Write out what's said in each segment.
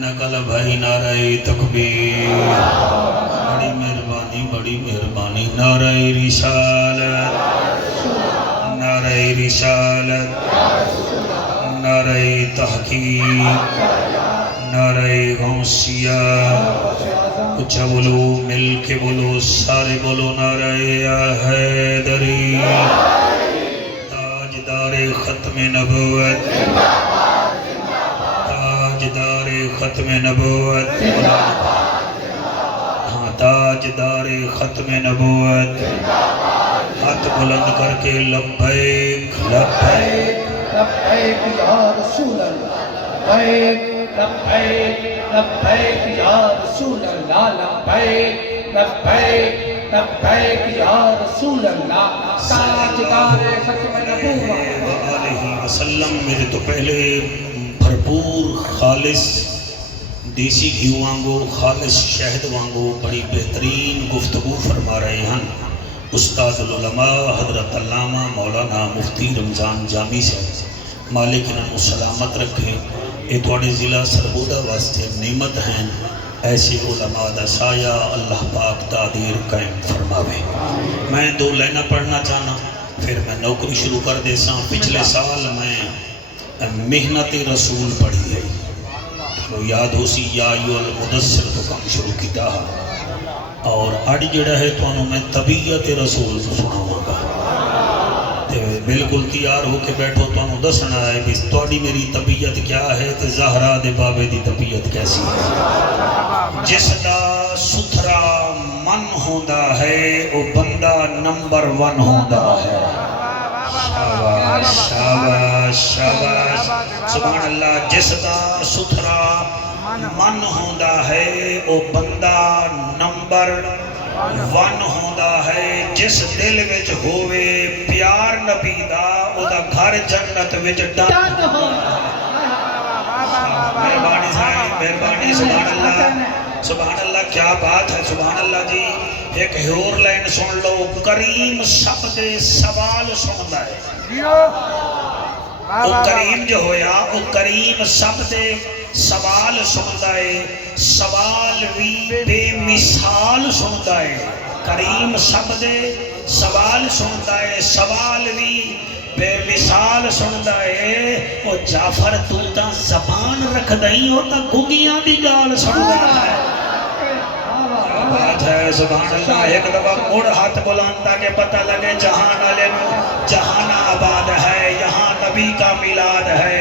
نقل بھائی نعرہ تکبیر بڑی مہربانی نعرہ رسالت نعرہ تحقیق نعرہ غوثیہ اچھا بولو مل کے بولو سارے بولو نعرہ حیدری تاجدار ختم نبوت تاجدار ختم نبوت ہاں تاجدار ختم نبوت ہاتھ بلند کر کے لبیک لبیک لبیک یا رسول اللہ لبیک لبیک لبیک یا رسول اللہ لبیک لبیک لبیک یا رسول اللہ تاجدار ختم نبوت وآلہ وسلم. میرے تو پہلے بھرپور خالص دیسی گھیو وانگو خالص شہد وانگو بڑی بہترین گفتگو فرما رہے ہیں استاد العلماء حضرت علامہ مولانا مفتی رمضان جامی سے. مالک انہوں سلامت رکھے. یہ تھوڑے ضلع سرگودا واسطے نعمت ہیں. ایسے علماء دا سایہ اللہ پاک تعدیر قائم فرماوے. میں 2 لائنہ پڑھنا چاہنا پھر میں نوکری شروع کر دے ساں. پچھلے سال میں محنت رسول پڑھی ہے تو یاد ہو سی یا ایو المدثر تو کام شروع کیتا اور اڑ جڑا ہے تو میں طبیعت رسول سناواں گا. بالکل تیار ہو کے بیٹھو تو دسنا ہے کہ تھوڑی میری طبیعت کیا ہے تو زہرا دے بابے دی طبیعت کیسی ہے. جس دا ستھرا من ہوندا ہے وہ بندہ نمبر 1 ہوندا ہے. شاباش شاباش شاباش سبحان اللہ. جس دا ستھرا من ہوندا ہے وہ بندہ نمبر 1 ہوندا ہے. جس دل وچ ہووے پیار نبی دا او دا گھر جنت وچ ڈن ہوندا ہے. مہربانی صاحب مہربانی. سبحان اللہ سبحان اللہ. کیا بات ہے سبحان اللہ جی. ایک اور لائن سن لو. کریم سب دے سوال سندا ہے. وہ کریم جو ہویا وہ کریم سب دے سوال سندا ہے. سوال بھی بے مثال سندا ہے. کریم سب دے سوال سندا ہے. سوال بھی بے مثال سندا ہے. وہ جعفر تو تا زبان رکھ دئی ہو تا گنگیاں دی گال سندا ہے. بات ہے سبحان اللہ. ایک دفعہ مڑ ہاتھ بلاندا کہ پتہ لگے جہان والے جہان آباد ہے. یہاں نبی کا میلاد ہے.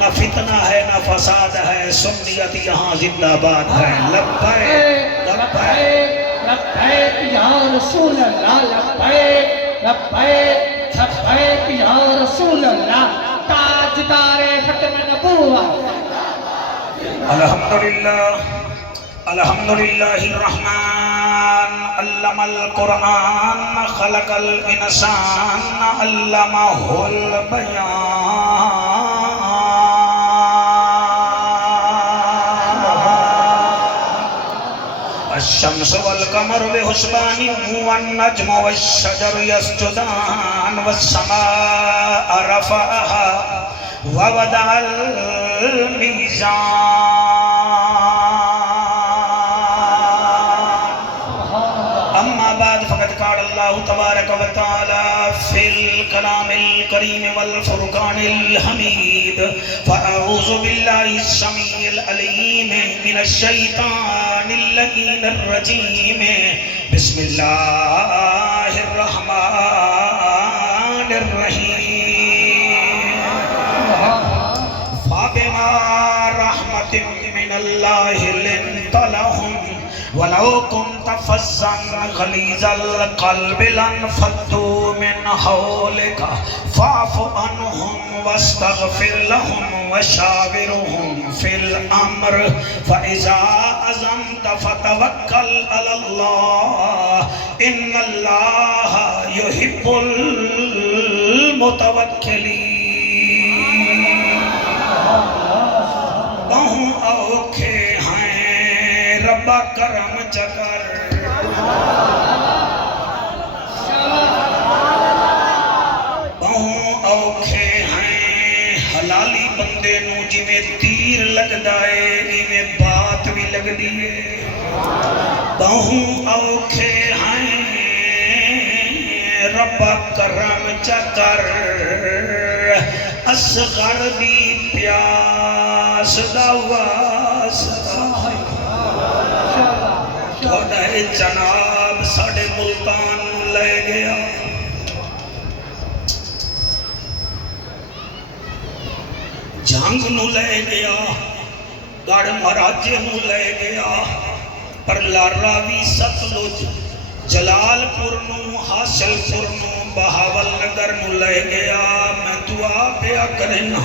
نہ فتنہ ہے نہ فساد ہے. سنیت یہاں زندہ باد ہے. لبیک لبیک لبیک یا رسول اللہ لبیک لبیک لبیک یا رسول اللہ تاجدار ختم نبوت. الحمدللہ الحمدللہ الرحمن علم القرآن خلق الانسان علمہ البیان. الشمس والقمر بحسبان والنجم والشجر يسجدان والسماء رفعها ووضع الميزان. اللہ تبارک و تعالی فی الکلام الکریم والفرقان الحمید. فاعوذ باللہ السمیع العلیم من الشیطان اللعین الرجیم. بسم اللہ الرحمن الرحیم. فبما رحمت من اللہ لنت لهم وَلَوْ كُنْتَ فَظًّا غَلِيظَ الْقَلْبِ لَانفَضُّوا مِنْ حَوْلِكَ فَاعْفُ عَنْهُمْ وَاسْتَغْفِرْ لَهُمْ وَشَاوِرْهُمْ فِي الْأَمْرِ فَإِذَا عَزَمْتَ فَتَوَكَّلْ عَلَى اللَّهِ إِنَّ اللَّهَ يُحِبُّ الْمُتَوَكِّلِينَ. بہوں اوکھے ربا کرم چکر بہوں اوکھے ہیں حلالی بندے نو جی میں تیر لگدا ہے ایویں بات بھی لگدی ہے بہوں اوکھے ہیں رب کرم چکر اصغر دی پیاس دا واسطہ تھوڑا جناب ساڑھے ملتان لے گیا جنگ نو لے گیا گڑھ مہاراجے نو لے گیا پر لاراوی ستلج جلال پور نو حاصل پور نو بہاول نگر نو لے گیا میں دعا پیا کرنا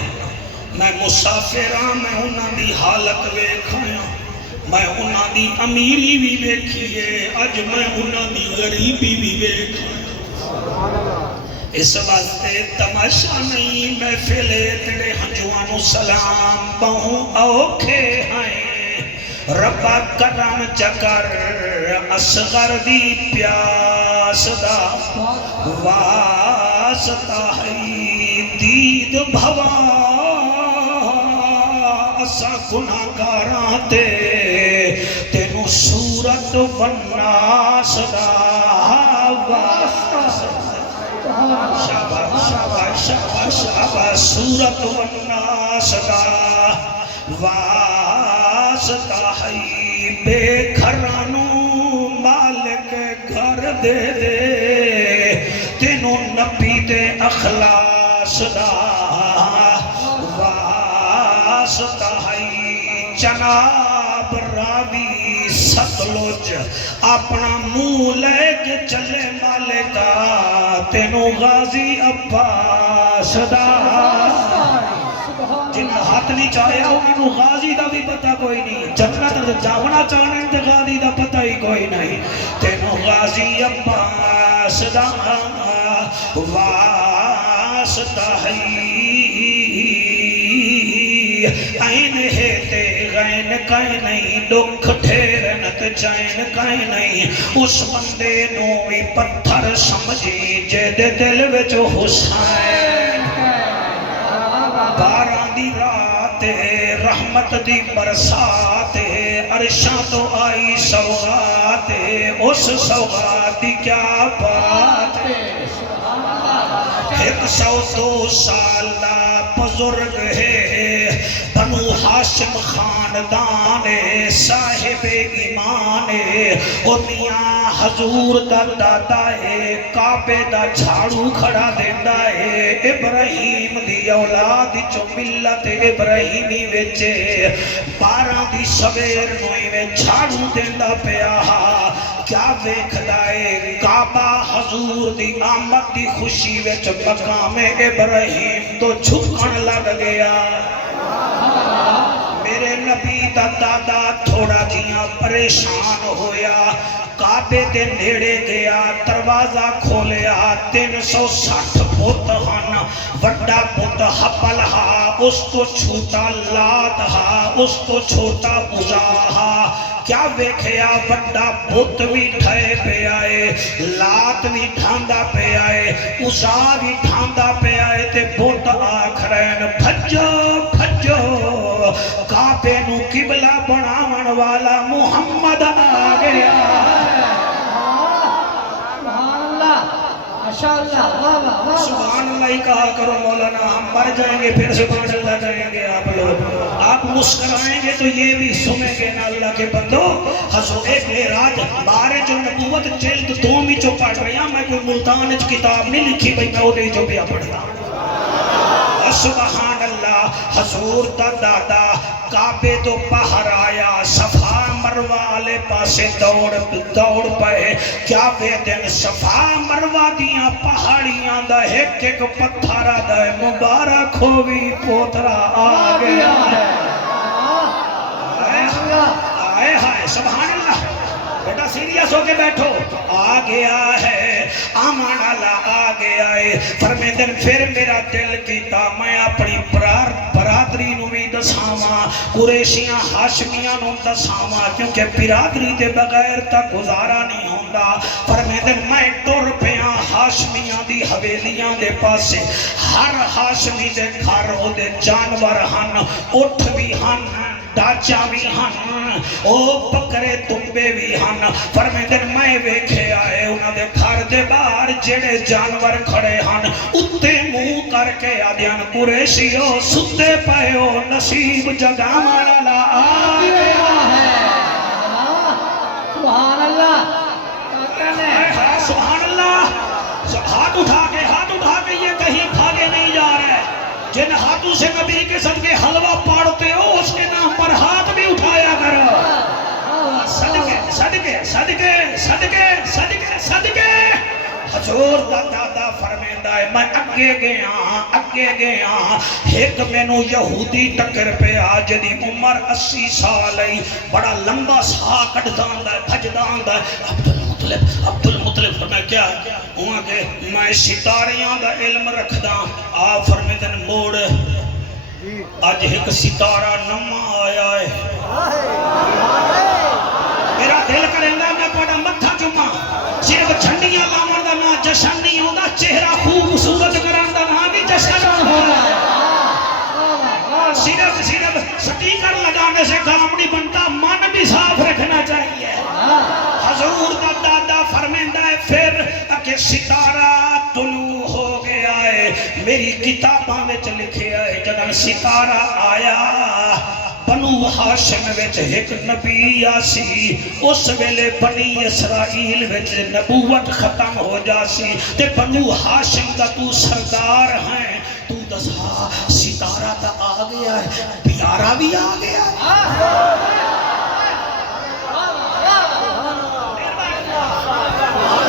میں مسافر ہاں میں انہاں دی حالت ویکھایا میں انہاں دی امیری بھی ویکھیے اج میں انہاں دی غریبی بھی ویکھایا اس واسطے تماشا نہیں محفل تیرے ہنجوانو سلام بہوں اوکھے ہیں ربا کرم چکر اصغر دی پیاس دا واسطہ ہے دید بھوا اسا گناہگاراں تے تینو صورت والناس دا واسطہ شاباش شاباش شاباش شاباش صورت والناس دا واسطہ ہے بے گھرانو مالک گھر دے دے تینوں نبی دے اخلاص دا واسطہ ہے جناب راوی ستلج اپنا منہ لے کے چلے مالکا تینوں غازی عباس دا جن ہاتھ نہیں چاہیا انہوں غازی دا بھی پتہ کوئی نہیں جنت جاونا چاہنے تے غازی دا پتہ ہی کوئی نہیں تینوں غازی عباس دا واسطہ ہے این ہے تے غین کائیں نہیں دکھ ٹھیرنت چین کائیں نہیں اس بندے نوی پتھر سمجھی جے دے دل وچو حسین باران دی رات رحمت دی برسات عرشاں تو آئی سوغات اس سوغات دی کیا بات 102 سالہ بزرگ ہے بنو ہاشم خاندان صاحب ایمان اور میاں حضور دا دادا ہے کعبے دا جھاڑو کھڑا دیندہ ہے ابراہیم دی اولاد چو ملت ابراہیمی وچے 12 دی سویر نوئی میں جھاڑو دیندہ پیا کیا ویکھدا ہے کعبہ حضور دی آمد دی خوشی وچ مقام ابراہیم تو جھکن لگ گیا میرے نبی دا دادا تھوڑا جیاں پریشان ہویا کعبے دے نیڑے گیا دروازہ کھولیا 360 بت ہن وڈا بت حبل ہا اس تو چھوٹا لات ہا اس تو چھوٹا عزا ہا کیا ویکھیا وڈا بت بھی ٹھائے پہ آئے لات بھی ڈھاندا پہ آئے عزا بھی ڈھاندا پہ آئے تے بت آکھرین بھجو بھجو کعبے نو قبلہ بناون والا محمد آ گیا سبحان اللہ ہی کہا کرو مولانا ہم مر جائیں گے پھر سبحان اللہ کہیں گے آپ لوگ آپ مسکرائیں گے تو یہ بھی سنیں گے نا اللہ کے بندو حضور معراج بارے جو نبوت جلد 2 میں جو پڑھ رہی ہیں میں کوئی ملتان کتاب نہیں لکھی بھئی میں وہ دے جو بھی پڑھتا سبحان اللہ حضور دا دادا کعبے تو باہر آیا صفا مروہ والے پاسے دوڑ پائے کیا بے دن صفا مروہ دیاں پہاڑیاں دا ایک ایک پتھارا دا مبارک ہوئی پوترا آ گیا آئے ہائے سبحان اللہ بیٹا سیریس ہو کے بیٹھو آ گیا ہے آمان اللہ آ گیا ہے فرمیدن پھر میرا دل کیتا میں اپنی برات برادری نو بھی دساواں قریشیاں ہاشمیاں نو دساواں کیونکہ برادری دے بغیر تا گزارا نہیں ہوندا فرمیندے میں ٹر پیاں ہاشمیاں دی حویلیاں دے پاسے ہر ہاشمی دے گھر او دے جانور ہن اٹھ بھی ہن ڈاچا بھی ہن او بکرے تمبے بھی ہن فرمیندے میں ویکھے آئے انہاں دے گھر دے باہر جڑے جانور کھڑے ہن اتے منہ کر کے آدیاں قریشیو ستے پئیو نصیب جگاواں والا آ گیا ہے سبحان اللہ کہنے سبحان اللہ ہاتھ اٹھا کے یہ کہیں بھاگے نہیں جا رہے جن ہاتھوں سے نبی کے صدقے حلوہ پاڑتے ہو اس کے نام پر ہاتھ بھی اٹھایا کرو صدقے صدقے صدقے صدقے صدقے صدقے حضور دا دادا فرمیندہ ہے میں اگے گیا ایک مینو یہودی ٹکر پہ آج دی عمر 80 سال ہے بڑا لمبا سا کٹداندہ ہے بھجداندہ ہے عبد المطلب فرمایا کیا وہاں کہ میں ستاریاں دا علم رکھدا آپ فرمیدن موڑ آج ایک ستارہ نما آیا ہے میرا دل کریں گا میں پڑا متھا چما صرف جھنڈیاں لاون دا نا جشن نہیں ہوندا چہرہ خوبصورت کران دا نا بھی جشن ہونا صرف سٹیکر لگانے سے کام نہیں بنتا من بھی صاف رکھنا چاہیے حضور دا دادا فرمیندہ ہے پھر کہ ستارہ طلوع ہو گیا ہے میری کتاباں میں لکھے ہے جب ستارہ آیا بنو ہاشم وچ ایک نبی آسی اس ویلے بنی اسرائیل وچ نبوت ختم ہو جاسی تے بنو ہاشم دا تو سردار ہیں تو دسا ستارہ تا آ گیا ہے پیارا بھی آ گیا ہے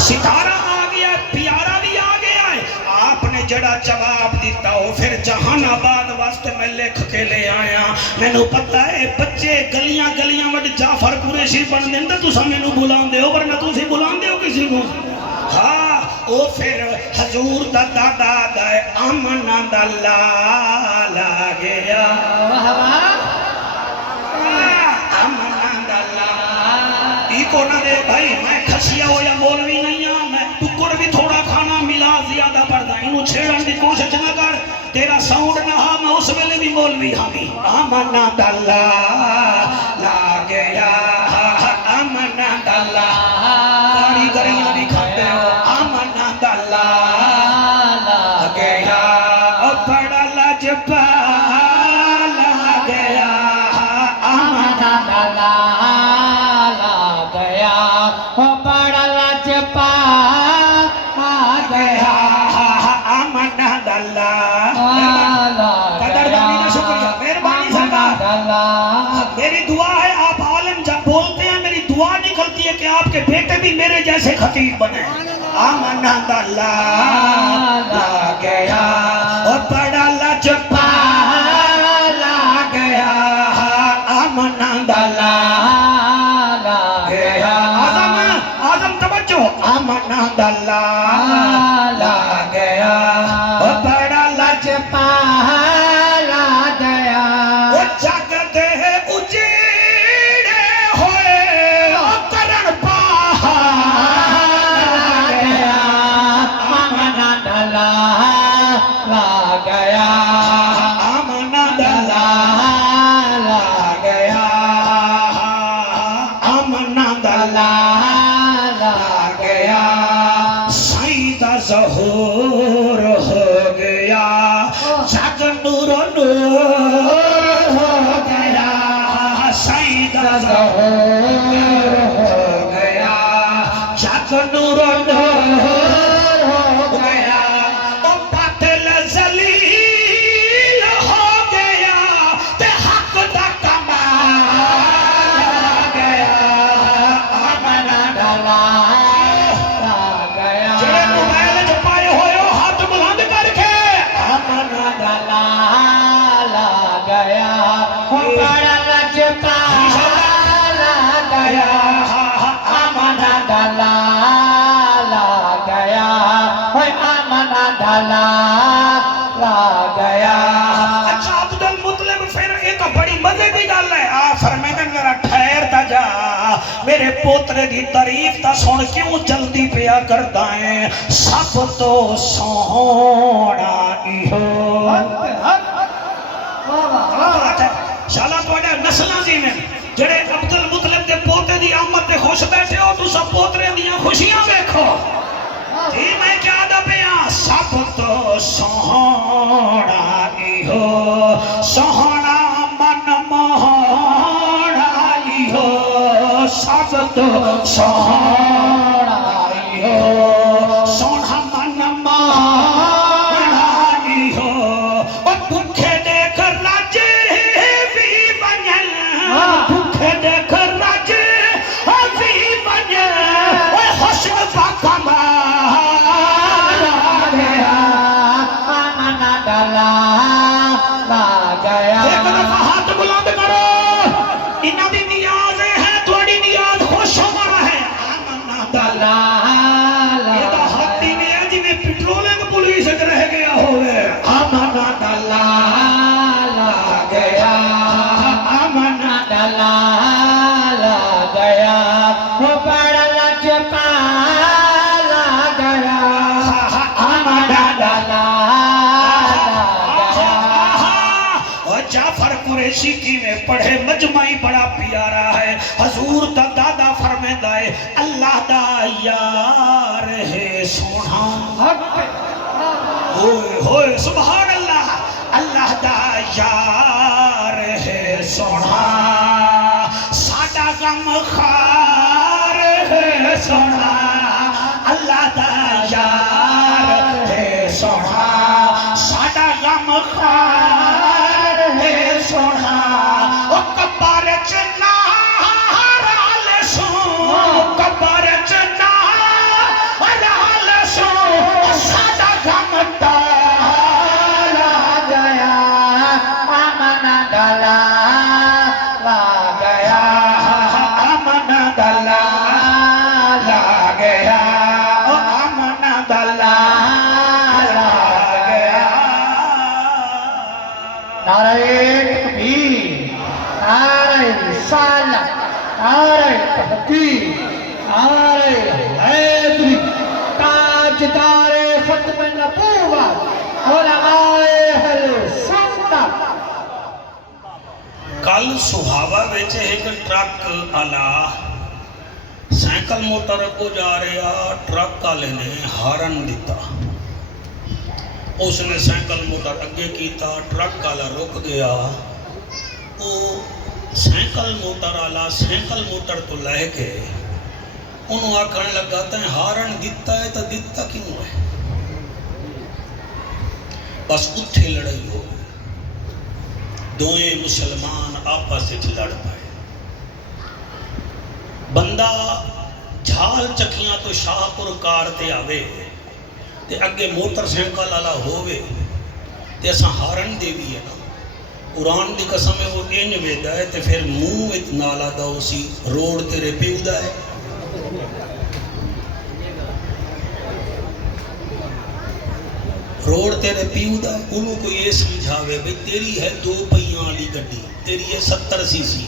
ستارہ آ گیا پیارا بھی آ گیا ہے آپ نے جڑا جواب دیتا ہو پھر جہان آباد واسطے میں لکھ کے لے آیا میں نو پتہ ہے بچے گلیاں وڈ جعفر قریشی بن دیں تو سا میں نو بلان دے ہو ورنہ تو سی بلان دے ہو کسی کو ہاں او پھر حضور دا دادا دائے آمنہ دا لا گیا آمنہ دا لا کو نہ دے بھائی میں کھسیا ہو یا مولوی نہیں ہوں میں ٹکر بھی تھوڑا کھانا ملا زیادہ پڑتا انہوں چھیڑن دی کوشش نہ کر تیرا ساؤنڈ نہ ہاں میں اس ویلے بھی مولوی ہاں بھی آمنہ دلہ لا گیا آمنہ دلہ کاری گریاں بھی کھاتے ہو آمنہ دلہ لا گیا اور بڑا لجبا لا گیا آمنہ دلہ بڑا لجپا آ گیا آمنہ دلہ قدردانی کا شکریہ مہربانی سرکار میری دعا ہے آپ عالم جب بولتے ہیں میری دعا نکلتی ہے کہ آپ کے بیٹے بھی میرے جیسے خطیب بنے آمنہ دلہ لا گیا اور بڑا لجپا لا گیا آمنہ دلہ آمنہ دلہ لا گیا اور بڑا لجپا لا گیا وہ جگتے اجیڑے ہوئے اور کرن پاہا لا گیا آمنہ دلہ لا گیا آمنہ دلہ لا گیا آمنہ دلہ ظہور ہو گیا جگ نور نور ہو گیا سید ظہور ہو گیا جگ نور نور ہو گیا اور باطل ذلیل ہو گیا تے حق دا کمال آ گیا آمنہ دلہ لا گیا اچھا عبد المطلب فرمیندے ذرا ٹھہر تا جا میرے پوترے دی تعریف تا سن کیوں جلدی پیا کردا ہے سب تو سوہنا ایہو شالا تواڈا نسلاں دی نے جڑے عبد المطلب دے پوتے دی آمد تے خوش بیٹھے ہو تساں پوترے دیاں خوشیاں ویکھو جی میں کیا دا پیاں سب تو سوہنا ایہو سوہنا من موہنا ایہو سب تو سوہنا ایہو سوہنا من موہنا ایہو او بھکھے دے کر راجے بھی بنن بھکھے دے کر راجے بھی بنن او حسن پاکا قریشی میں پڑھے مجمعی بڑا پیارا ہے حضور دا دادا فرمیندہ ہے اللہ دا یار ہے سونا ہوئے ہوئے سبحان اللہ اللہ دا یار ہے سونا ساڈا غم خار ہے سونا اللہ دا یار ہے سونا ساڈا غم خار ہے سونا او کبار چنا رال سو کبار چنا رال سو ساڈا غم ٹالا گیا امن ڈالا لا گیا امن ڈالا لا گیا امن ڈالا لا گیا نعرہ رسالت نعرہ تحقیق نعرہ حیدری تاجدار ختم نبوت علماء اہل سنت کل صحابہ وچ ایک ٹرک آلا سائیکل موٹر کو جا رہا ٹرک والے نے ہارن دیتا اس نے سائیکل موٹر اگے کیتا ٹرک والا رک گیا وہ سائیکل موٹر والا سائیکل موٹر تو لے کے انہوں آکھنے لگا تے ہارن دیتا ہے تو دیتا کیوں ہے بس اتھے لڑائی ہو دوئے مسلمان آپس وچ لڑ پائے بندہ جھال چکیاں تو شاہ پور کار تے آوے تے اگے موٹر سائیکل والا ہووے تے اساں ہارن دے بھی ہے نا قرآن دی قسم ہے وہ انج ویدا ہے تے پھر منہ وچ نالا دا اسی روڈ تیرے پیودا ہے روڈ تیرے پیودا ہے انہوں کو یہ سمجھاوے بھئی تیری ہے 2 پہیاں والی گڈی تیری ہے 70 سی سی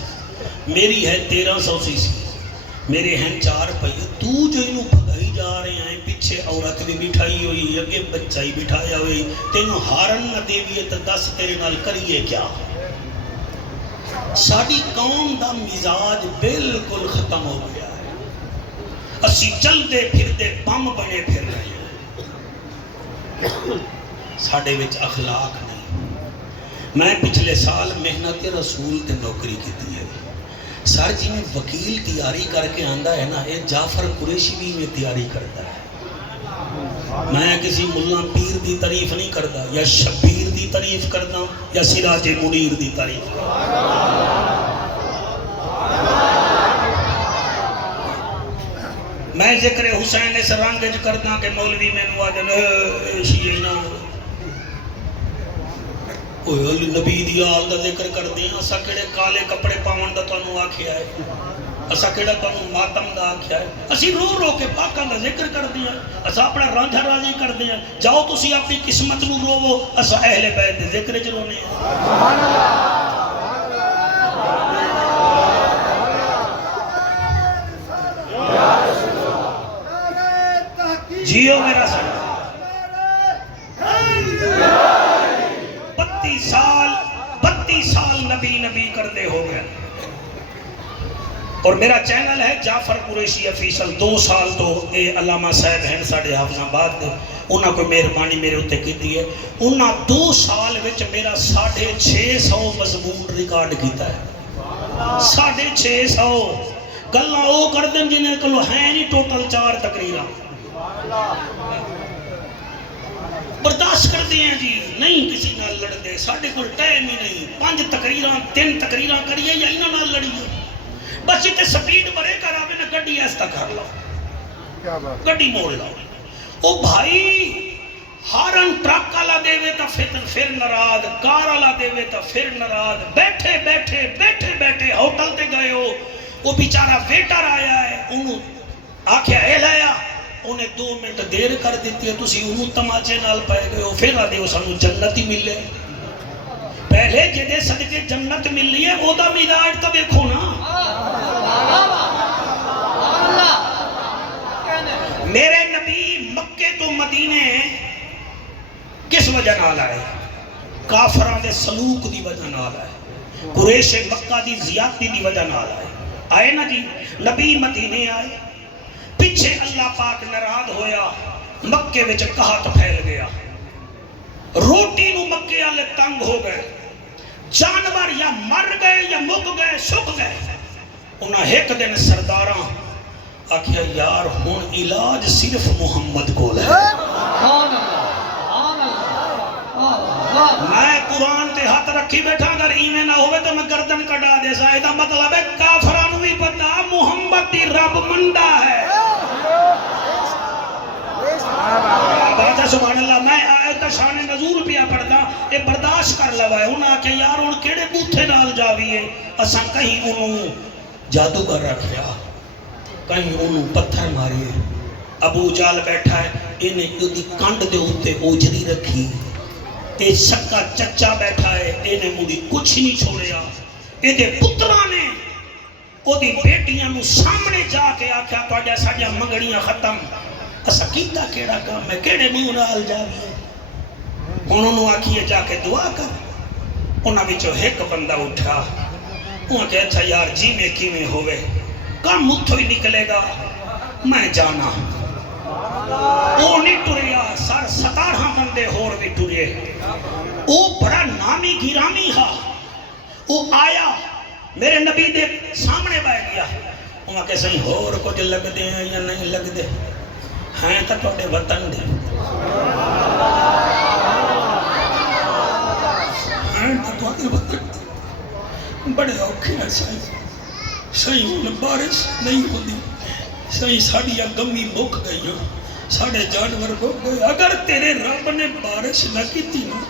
میری ہے 1300 سی سی میرے ہیں 4 پہیے تو جو انہوں بھگائی جا رہے ہیں پیچھے عورت بھی بٹھائی ہوئی اگے بچہ ہی بٹھایا ہوئی تینوں ہارن نہ دیویے تو دس تیرے نال کریے کیا ساڑی قوم دا مزاج بالکل ختم ہو گیا ہے اسی چل دے پھر دے بم بنے پھر رہے ہیں ساڑے وچ اخلاق نہیں میں پچھلے سال محنت رسول تے نوکری کی دی ہے سر جی میں وکیل تیاری کر کے آندہ ہے نا یہ جعفر قریشی بھی میں تیاری کرتا ہے میں کسی ملہ پیر دی تعریف نہیں کرتا یا شبیر دی تعریف کرتا یا سراج منیر دی تعریف کرتا میں ذکر حسین اس رنگ کرتا کہ مولوی میں نوازن شیعہ نہ کوئی نبی دی آل دا ذکر کر دیں اسا کیڑے کالے کپڑے پاون دا تانوں آکھیا ہے اسا کیڑا تانوں ماتم دا آکھیا ہے اسی رو رو کے پاکاں دا ذکر کر دیا اسا اپنا رانجھا راضی کر دیا جاؤ تسی اپنی قسمت نو روو اسا اہل بیت دے ذکر وچ رونے ہیں اور میرا چینل ہے جعفر قریشی آفیشل. 2 سال تو اے علامہ صاحب ہیں ساڑھے حافظ آباد دے, انہاں کوئی مہربانی میرے ہوتے کی ہے. انہاں 2 سال وچ میرا 650 مضمون ریکارڈ کیتا ہے. 650 گلاں او کر دیں جنہیں کلو ہیں نہیں ٹوٹل 4 تقریراں برداشت کر دیں جی, نہیں کسی نال لڑ دے, ساڑھے کو ٹائم ہی نہیں. 5 تقریراں 3 تقریراں کریے یا انہاں نال لڑیے, بس اتنے سپیڈ بڑے کر آوے نا گڈی ایسا کر لو, گڈی موڑ لو. او بھائی ہارن ٹرک والا دے وے تا پھر ناراض, کار والا دے وے تا پھر ناراض. بیٹھے بیٹھے بیٹھے بیٹھے ہوٹل تے گئے ہو, وہ بیچارہ ویٹر آیا ہے, انہوں آکھیا اے لایا, انہیں 2 منٹ دیر کر دیتی ہے, تسی انہوں تماچے نال پائے گئے ہو. پھر آدھے ہو سانو جنت ہی ملے. پہلے جدے صدقے جنت ملی ہے او دا مزاج تو دیکھو نا. میرے نبی مکے تو مدینے کس وجہ نال آئے؟ کافران دے سلوک دی وجہ نال آئے, قریش مکہ دی زیادتی دی وجہ نال آئے. آئے نا جی, نبی مدینے آئے, پیچھے اللہ پاک ناراض ہویا, مکے وچ قحط پھیل گیا, روٹی نو مکے والے تنگ ہو گئے, جانور یا مر گئے یا مک گئے سک گئے. انہاں ایک دن سرداراں آکھیا یار ہن علاج صرف محمد کو ہے. میں قرآن تے ہاتھ رکھی بیٹھا, اگر ایمیں نہ ہوئے تو میں گردن کٹا دے سا. ایدہ مطلب ہے کافرانو بھی پتا محمد دی رب مندہ ہے. بات ہے سبحان اللہ. میں آیت شان نزول پیا پڑھتا, اے برداشت کر لوا ہے. انہاں کہ یار ان کیڑے بوتھے نال جاویے, اساں کہیں انہوں جادوگر رکھیا, کہیں انہوں پتھر ماریے. ابو جال بیٹھا ہے, انہیں دی کنڈ دے ہوتے اوجری رکھی. اے سکا چچا بیٹھا ہے, انہیں مجھے کچھ نہیں چھوڑیا. اے دے پتران نے او دی بیٹیاں نو سامنے جا کے آکھیا تو آجا ساڑھیا مگڑیاں ختم. اسا کیتا کیڑا کام ہے, کیڑے منہ نال جاویے. انہوں نے آکھیے جا کے دعا کر. انہاں وچوں ایک بندہ اٹھا, انہوں کہ اچھا یار جی میں کی میں ہوئے, کام متھو ہی نکلے گا, میں جانا. وہ نہیں ٹریا, 17 بندے ہور بھی ٹرے. وہ بڑا نامی گرامی ہا, وہ آیا میرے نبی دے سامنے بیٹھ گیا. انہوں کہ صحیح ہور کچھ لگ دے ہیں یا نہیں لگ دے ہیں تو توڑے وطن دے, ہیں تو توڑے وطن دے. بڑے اوکھے ہیں صحیح انہیں بارش نہیں ہوتی, صحیح ساڑھیا گمی مک گئی ہو, ساڑھے جانور مک گئے. اگر تیرے رب نے بارش نہ کی تھی نا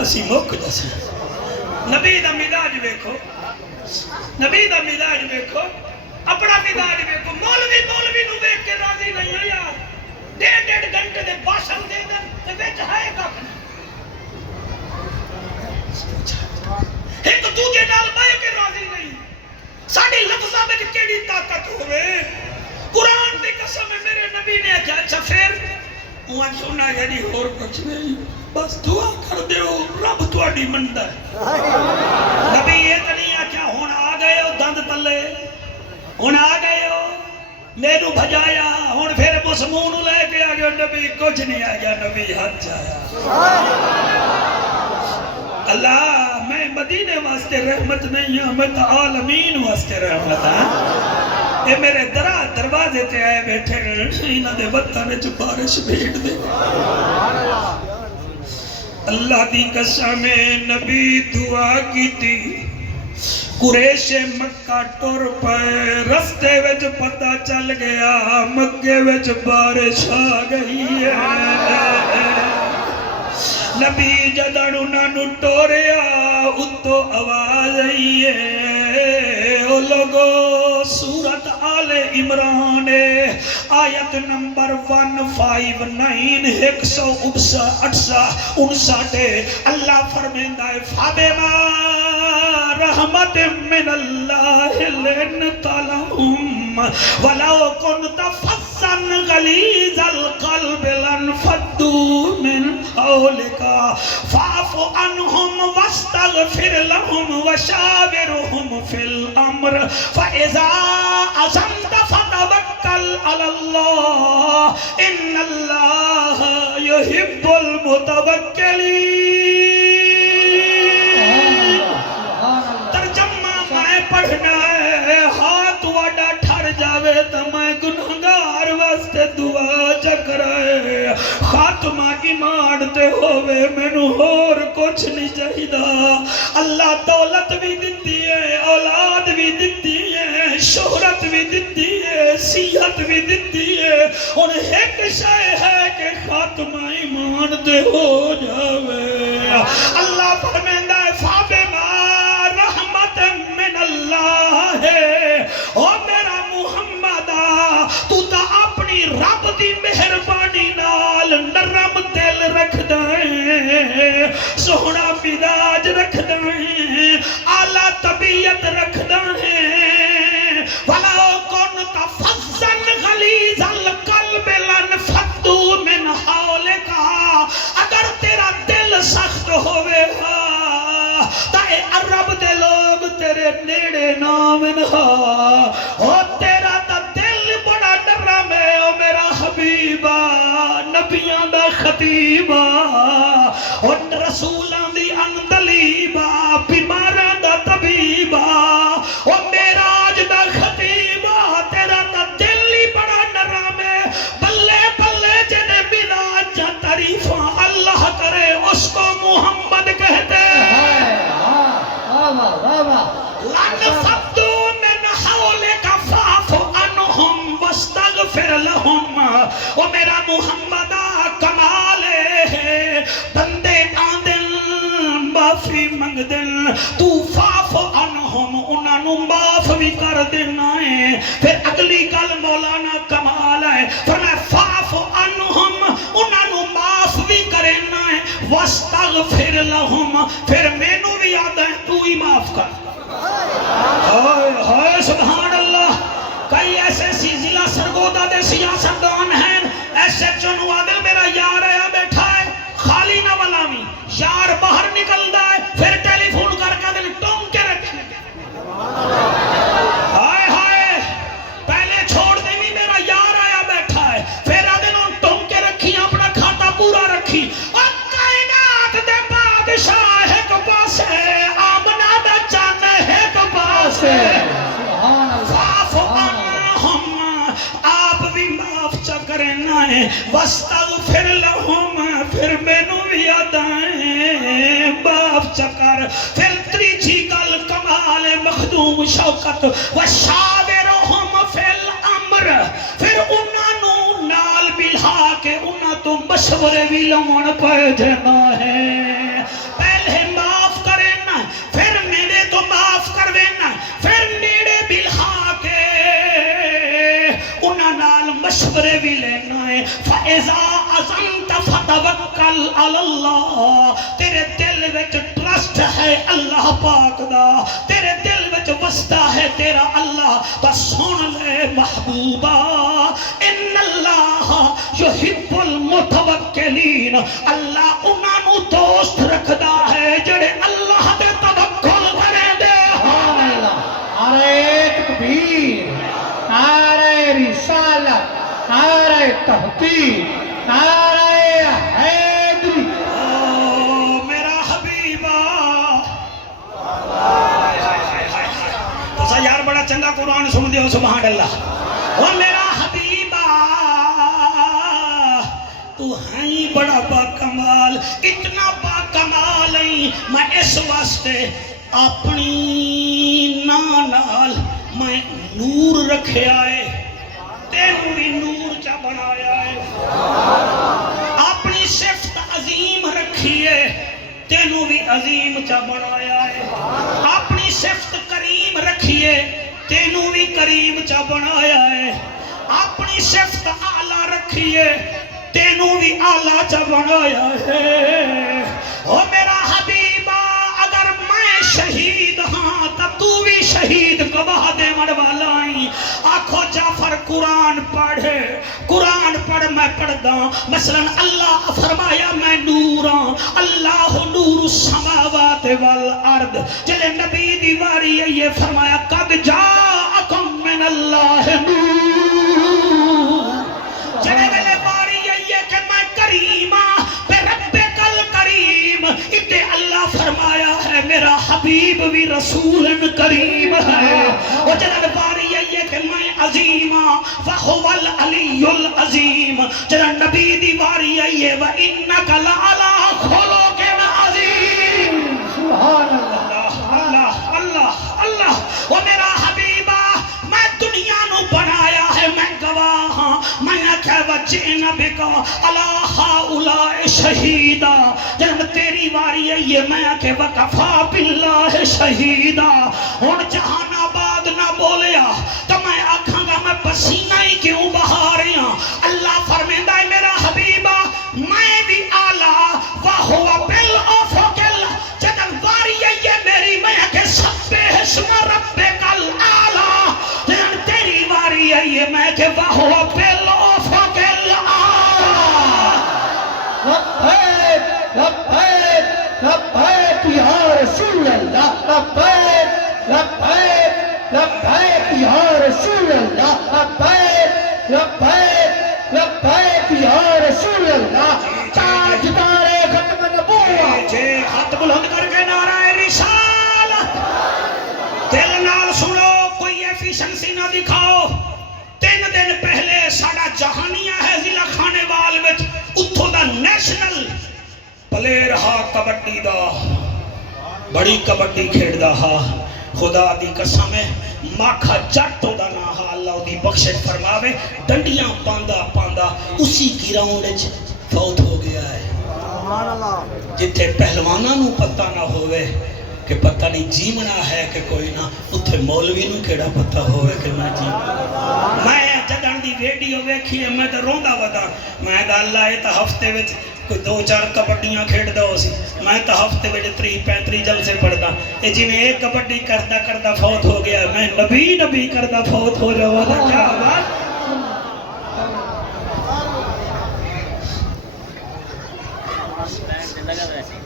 اسی مک جیسے. نبی دا مزاج دیکھو, نبی دا مزاج دیکھو, اپنا مزاج دیکھو. مولوی نو دیکھ کے راضی نہیں ہے یار, 1.5 گھنٹے دے باشن دے دے تے وچ ہے ککھ نہیں. ایک دوجے نال بہ کے راضی نہیں. ساڑھی لفظہ میں کیڑی طاقت ہوئے. قرآن دی قسم ہے میرے نبی نے کہا اچھا پھر وہاں کیوں نہ یعنی اور کچھ نہیں, بس دعا کر دے ہو رب تواڈی مندا ہے. نبی یہ تو نہیں آکھیا ہن آ گئے ہو دند تلے, ہن آ گئے ہو میرے بھجایا, ہن پھر اس منہ لے کے آ گئے. نبی کچھ نہیں آ گیا, نبی ہاتھ جایا. اللہ میں مدینے واسطے رحمت نہیں ہوں, میں تو عالمین واسطے رحمت ہوں. اے میرے دروازے تے آئے بیٹھے انہاں دے وطن وچ بارش بھیج دے. اللہ دی قسم نبی دعا کیتی, قریش مکہ ٹر پئے, رستے وچ پتہ چل گیا مکے وچ بارش آ گئی ہے. نبی جدن انہاں نو ٹوریا اتو آواز آئی ہے, او لوگو سورت آل عمران آیت نمبر 159 159 اللہ فرمیندہ ہے فَبِمَا رَحْمَةٍ مِّنَ اللَّهِ لِنْتَ لَهُمْ وَلَوْ كُنْتَ فَظًّا غَلِيظَ الْقَلْبِ لَانفَضُّوا مِنْ حَوْلِكَ فَاعْفُ عَنْهُمْ وَاسْتَغْفِرْ لَهُمْ وَشَاوِرْهُمْ فِي الْأَمْرِ الامر فاذا عزمت فتوکل علی اللہ ان اللہ یحب المتوکلین. ترجمہ میں پڑھنا ہے. ہاتھ وڈا ٹھر جاوے تو میں گنہگار واسطے دعا چکرائے. خاتمہ ایمان تے ہووے مینوں ہور کچھ نہیں چاہیدا. اللہ دولت بھی دتی ہے، اولاد بھی دتی ہے، شہرت بھی دتی ہے، صحت بھی دتی ہے. ہن ایک شے ہے کہ خاتمہ ایمان تے ہو جاوے. اللہ فرمیندا ہے فَبِمَا رحمت من اللہ ہے. او میرا محمد تو تا اپنی رب دی مہربانی نال نرم دل رکھدا ہے، سوہنا مزاج رکھدا ہے، اعلی طبیعت رکھدا ہے. وَلَوْ كُنْتَ فَظًّا غَلِيظَ الْقَلْبِ لَانفَضُّوا مِنْ حَوْلِكَ. اگر تیرا دل سخت ہوئے تاہے عرب دے لوگ تیرے نیڑے نام نہا. او تیرا تا دل بڑا نرم ہے او میرا حبیبا، نبیاں دا خطیبا، او رسولاں دی اندلیبا، بیماراں دا طبیبا، او معراج دا خطیبا. تیرا تا دل ہی بڑا نرم ہے. بلے بلے جنے ملا جا تعریفاں اللہ کرے اس کو محمد کہتے ہیں. لَنْفَضُّوا مِنْ حَوْلِكَ فَاعْفُ عَنْهُمْ وَاسْتَغْفِرْ لَهُمْ. او میرا محمد کمال ہے. بندے آندن معافی منگ دن، تو فاعف عنہم انہاں نو معاف بھی کر دینا ہے. پھر اگلی گل مولانا کمال ہے، فرمایا فاعف عنہم انہاں نو معاف بھی کرنا ہے. واستغفر لہم پھر مینوں بھی یاد ہے تو ہی معاف کر. ہائے ہائے سبحان اللہ. کئی ایسے سی ضلع سرگودا دے سیاستدان ہیں، ایسے چنو عادل میرا یار ہے بیٹھا ہے خالی نہ ولامی. یار باہر نکلدا ہے پھر ٹیلی فون کر کے دل ٹونگ کے رکھے. ہائے ہائے پہلے چھوڑ دے بھی میرا یار آیا بیٹھا ہے، پھر آدھے نوں ٹونگ کے رکھی اپنا کھاتا پورا رکھی. اور کائنات دے بادشاہ ایک پاس ہے، آمنہ دا چاند ایک پاس ہے. فاعف عنہم آپ بھی معاف چا کرنا ہے. واستغفر لہم پھر مینوں بھی یاد آئیں معاف چا کر. پھر تریجی گل کمال مخدوم شوکت. وشاورہم فی الامر پھر انہاں نو نال ملا کے انہاں تو مشورے بھی لون پہ دینا ہے. پہلے معاف کرنا پھر میرے تو معاف کر دینا، پھر نیڑے بلہا کے انہاں نال مشورے بھی لینا ہے. فَإِذَا عَزَمْتَ فَتَوَکَّلْ عَلَى اللَّهِ. تیرے دل وچ ٹرسٹ ہے اللہ پاک دا، تیرے دل وچ وستا ہے تیرا اللہ. بس سن لے محبوبا ان اللہ یحب المتوکلین. اللہ انہاں نو دوست رکھدا ہے جڑے اللہ دے توکل کریں دے. نعرہ تکبیر، نعرہ رسالت، نعرہ تحقیق، نعرہ حیدری. میرا حبیبا تو سا یار بڑا چنگا قرآن سن دیو سبحان اللہ. او میرا حبیبا تو ہیں بڑا با کمال، اتنا با کمال ہیں. میں اس واسطے اپنی نال میں نور رکھے آئے، تینوں بھی نور چا بنایا ہے. اپنی صفت عظیم رکھیے، تینوں بھی عظیم چا بنایا ہے. اپنی صفت کریم رکھیے، تینوں بھی کریم چا بنایا ہے. اپنی صفت اعلیٰ رکھیے، تینوں بھی اعلیٰ چا بنایا ہے. او میرا حبیبہ اگر میں شہید ہاں تو بھی شہید گواہ دے مر والا ہی. آنکھو جعفر قرآن پڑھے، قرآن پڑھ میں پڑھدا. مثلا اللہ فرمایا میں نوراں، اللہ نور السماوات والارض. جلے نبی دی واری یہ فرمایا قد جا حبیب بھی رسول کریم ہے وہ جنن باری ہے کہ میں عظیم فہو العلی العظیم جنن نبی دی باری ہے وَإِنَّكَ لَعَلَىٰ خُلُقٍ عَظِيمٍ سبحان اللہ اللہ اللہ اللہ وہ میرا حبیبہ میں دنیا نو بنایا ہے میں گواہ ہاں میں آکھا وَجِئْنَا بِكَ عَلَىٰ هَٰؤُلَاءِ شَهِیدًا جب تیری واری ہے یہ میں آکھے وَكَفَىٰ بِاللَّهِ شَهِیدًا ہن جہان آباد نہ بولیا تو میں آکھاں گا میں پسینہ ہی کیوں بہا رہی ہوں اللہ فرمیندہ ہے میرا حبیبہ میں بھی آلہ وَهُوَ بِالْأُفُقِ جدن واری ہے میری میں آکھے سبح اسم ربک العالی جدن تیری واری ہے میں کہ وَهُوَ بِالْأُفُقِ الْأَعْلَى لبیک لبیک لبیک یا رسول اللہ لبیک لبیک لبیک یا رسول اللہ لبیک لبیک لبیک یا رسول اللہ تاجدار ختم نبوت جے ہاتھ بلند کر کے نعرہ رسالت دل نال سنو کوئی ایفیشنسی نہ دکھاؤ 3 دن پہلے ساڑا جہانیہ ہے ضلع کھانے وال وچ اتھو دا نیشنل پلیر ہا کبڈی دا بڑی کبڈی کھیڑ دا ہا خدا دی قسم ہے ماکھا جٹ دا نا ہا اللہ دی بخشش فرماوے ڈنڈیاں پاندا پاندا اسی گراؤنڈ وچ فوت ہو گیا ہے جتھے پہلواناں نو پتہ نہ ہوئے کہ پتہ نہیں جیمنا ہے کہ کوئی نہ اتھے مولوی نو کیڑا پتہ ہوئے کہ میں جیمنا میں جدن دی ویڈیو ویکھی ہے میں تے روندا ودا میں دا اللہ اے تا ہفتے وچ کوئی 2-4 کبڈیاں کھیڑدا ہو سی میں تا ہفتے وچ 30-35 جلسے پڑھدا اے جویں ایک کبڈی کردا کردا فوت ہو گیا میں نبی کردا فوت ہو جاواں تے کیا بات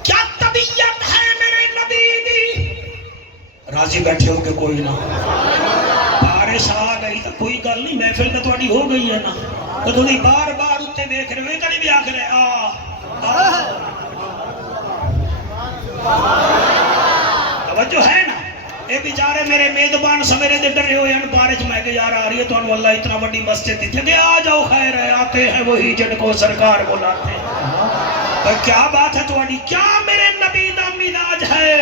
کیا طبیعت ہے میرے نبی دی راضی بیٹھے ہو کہ کوئی نہ بارش آ گئی تو کوئی گل نہیں محفل تو تھوڑی ہو گئی ہے نا تو تھوڑی بار بار اتنے دیکھ رہے ہوئے کہیں بھی آکھ رہے توجہ ہے نا اے بیچارے میرے میدبان سمیرے دے ڈرے ہوئے ہیں بارش میں کہ یار آ رہی ہے تو اللہ اتنا بڑی مسجد دی تھے کہ آ جاؤ خیر ہے آتے ہیں وہی جن کو سرکار بلاتے ہیں کیا بات ہے تمہاری کیا میرے نبی دا مزاج ہے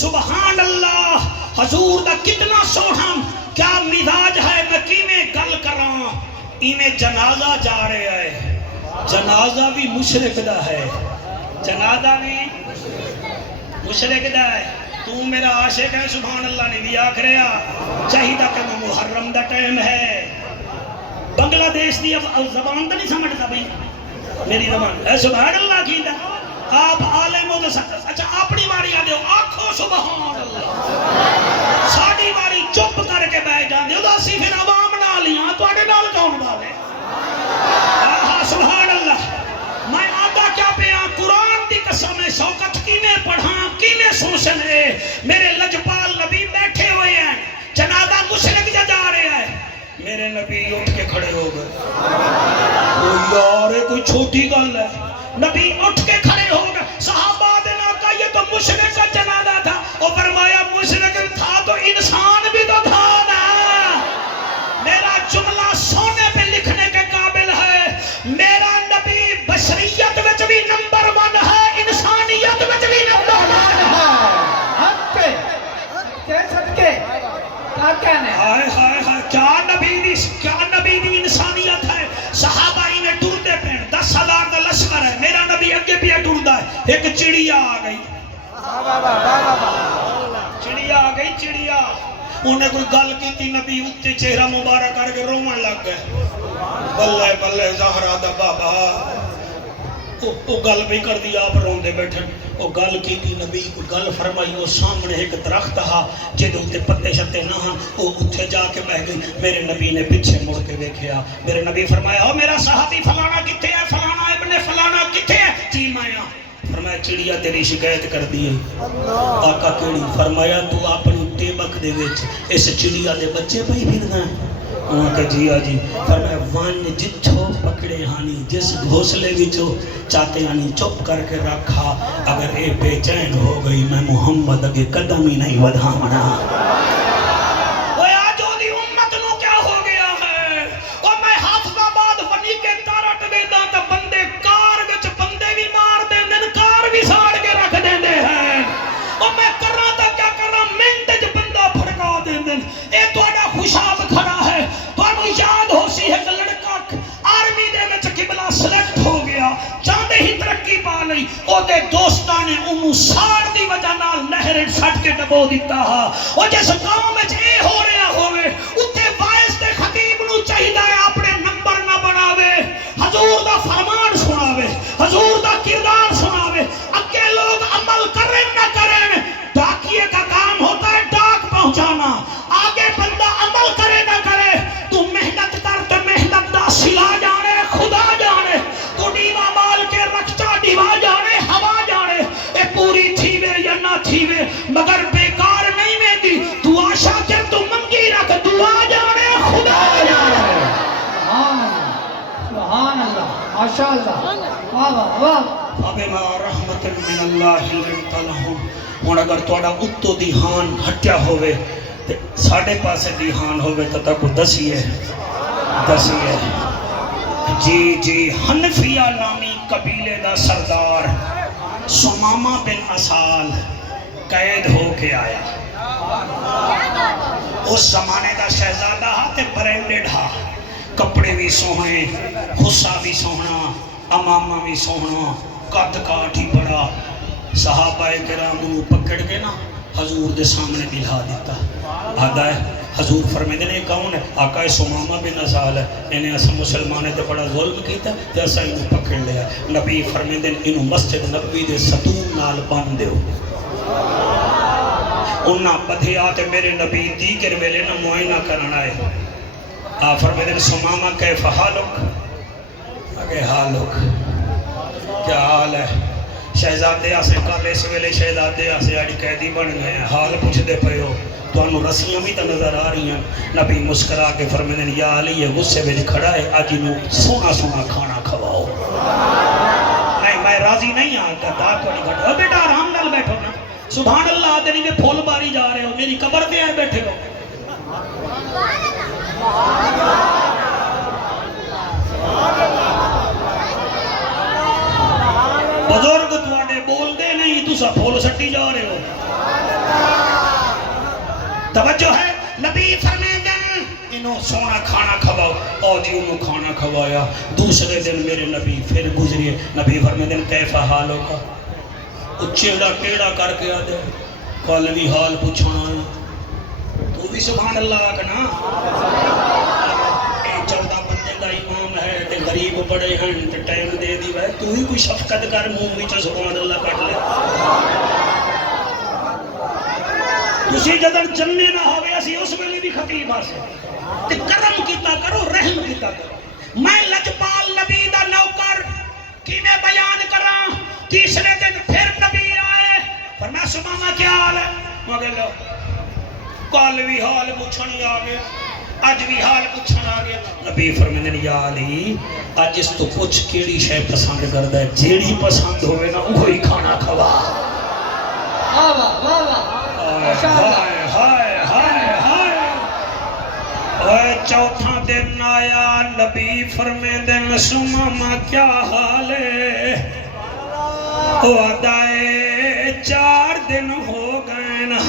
سبحان اللہ حضور دا کتنا سونا کیا مزاج ہے میں کیویں گل کراں ایویں جنازہ جا رہے ہے جنازہ بھی مشرک دا ہے جنازہ بھی مشرک دا ہے تو میرا عاشق ہے سبحان اللہ نے بھی آکھ رہا چاہیدہ کہ میں محرم دا ٹائم ہے بنگلہ دیش دی اب زبان تا نہیں سمجھتا بھئی میری زبان اے سبحان اللہ کی دا آپ عالم ہو تو سکتا اچھا اپنی باری آ دیو آنکھوں سبحان اللہ ساڑی باری چپ کر کے بیٹھ جان دیو دا سی پھر عوام نہ لیاں تو آڑے نال کون بالے سبحان اللہ میں آدھا کیا پیاں قرآن دی قسم شوکت کینے پڑھاں کینے سوشنے میرے لجپال نبی بیٹھے ہوئے ہیں جنازہ مشرک جا رہے ہیں میرے نبی اٹھ کے کھڑے ہو گئے یار کوئی چھوٹی گل ہے نبی اٹھ کے کھڑے ہو گئے صحابہ دینا کا یہ تو مشرک کا جنازہ تھا اور فرمایا مشرک تھا تو انسان بھی تو تھا نا میرا جملہ سونے پہ لکھنے کے قابل ہے میرا نبی بشریت وچ بھی نمبر 1 ہے انسانیت وچ بھی نمبر 1 ہے حق پہ صدقے کیا کہنے ہائے ہائے ہائے کیا نبی دی انسانیت ہے صحابہ ہی نے ٹورتے پین 10,000 دا لشکر ہے میرا نبی اگے بھی ٹوردا ہے ایک چڑیا آ گئی چڑیا آ گئی چڑیا انہیں کوئی گل کی تھی نبی اتے چہرہ مبارک کر کے رومن لگ گئے بلے بلے زہرا دا بابا وہ گل بھی کر دی آپ رون دے بیٹھے وہ گل کی تھی نبی کوئی گل فرمائی وہ سامنے ایک درخت ہا جدے اتے پتے شتے نہ ہاں وہ اتھے جا کے بہ گئی میرے نبی نے پیچھے مڑ کے دیکھیا میرے نبی فرمایا ہو میرا صحابی فلانا کتے ہے فلانا ابن فلانا کتے ہے جی مایا فرمایا چڑیا تیری شکایت کر دی ہے آقا کیڑی فرمایا تو اپنی ٹیبک دے وچ اس چڑیا دے بچے پئی پھردا ہے وہاں کہ جی آجی فرمایا وان جتھو پکڑے ہانی جس گھوسلے وچو چاہتے ہانی چپ کر کے رکھا اگر اے بے چین ہو گئی میں محمد اگے قدم ہی نہیں ودھاونا دوستان نے انہوں ساڑ دی وجہ نال نہر سٹ کے ڈبو دیتا ہا اور جس قوم میں اے ہو رہا ہوئے اتنے وائس دے خطیب نو چاہیدہ ہے اپنے نمبر نہ بناوے حضور دا فرمان سناوے حضور دا کردار سناوے اکے لوگ عمل کریں نہ کریں ڈاکیے کا کام ہوتا ہے ڈاک پہنچانا آگے بندہ عمل کرے نہ کرے تو محنت کر تو محنت دا سلا جانے خدا جانے تو ڈیوہ مال کے رکھتا ڈیوہ جانے ہوا جانے اے پوری تھیوے یا نہ تھیوے مگر بیکار نہیں میں دی دعا شاکر تو منگی رکھ دعا جانے خدا جانے سبحان اللہ ماشاء اللہ واہ واہ فَبِمَا رَحْمَةٍ مِّنَ اللَّهِ لِنْتَ لَهُمْ ہون اگر توڑا اتو دیہان ہٹیا ہوئے ساڑھے پاسے دیہان ہوئے تو تاکو دسیے جی حنفیہ نامی قبیلے دا سردار سمامہ بن اسال قید ہو کے آیا اس زمانے دا شہزادہ تے برینڈڈ ہا کپڑے بھی سوہنے خصہ بھی سوہنا امامہ بھی سوہنا قد کاٹ ہی بڑا صحابہ کرام انہوں پکڑ کے نا حضور دے سامنے دلھا دیتا آدھا ہے حضور فرمائے دینے کون ہے آقا سمامہ بن اسال ہے انہیں اسا مسلمانے تے بڑا ظلم کیتا تے اسا انہوں پکڑ لیا نبی فرمائے دینے انہوں مسجد نبوی دے ستون نال بان دیو انہاں بدھے آتے میرے نبی دیگر ویلے نہ معائنہ کرنا ہے آپ فرمائے دینے سمامہ کیف حالک اگے حالک کیا حال ہے شہزادے آسے کالے سویلے شہزادے آسے آڑی قیدی بن گئے ہیں حال پوچھ دے پہے ہو تو انہوں رسیاں بھی تا نظر آ رہی ہیں نبی مسکرا کے فرمائے دینے یا علی یہ غصے ویج کھڑا ہے آج انہوں سونا کھانا کھواؤ نہیں میں راضی نہیں آتا دار کو نہیں کھڑا بیٹا آرام نال بیٹھو نا سبحان اللہ آدھے نہیں پھول باری جا رہے ہو میری قبر دے آئے بیٹھے ہو بزرگ تواڈے بول دے نہیں تسا پھول سٹی جا رہے ہو توجہ ہے نبی فرمیدن انہوں سونا کھانا کھواؤ اور جی انہوں کھانا کھوایا دوسرے دن میرے نبی پھر گزریے نبی فرمیدن کیفا حال ہوگا اچھیڑا ٹیڑا کر کے آدھے کل بھی حال پوچھنا ہے تو بھی سبحان اللہ کنا چودہ بندے دا امام ہے تے غریب بڑے ہیں تے ٹائم دے دی ہے تو ہی کوئی شفقت کر منہ وچ سبحان اللہ کٹ لے تسی جدن جننے نہ ہوئے اسی اس ویلے بھی خطیب آسے تے کرم کیتا کرو رحم کیتا کرو میں لجپال نبی دا نوکر کی میں بیان کراں تیسرے دن پھر نبی آئے فرمایا سمامہ کیا حال ہے مگر لو کل بھی حال پوچھنی آگے آج بھی حال پوچھنا آگیا نبی فرمیدن یا علی آج اس تو کچھ کیڑی شے پسند کردہ ہے جیڑی پسند ہوئے نا وہی کھانا کھوا چوتھا دن آیا نبی فرمیدن سمامہ کیا حال ہے وعدائے 4 دن ہو گئے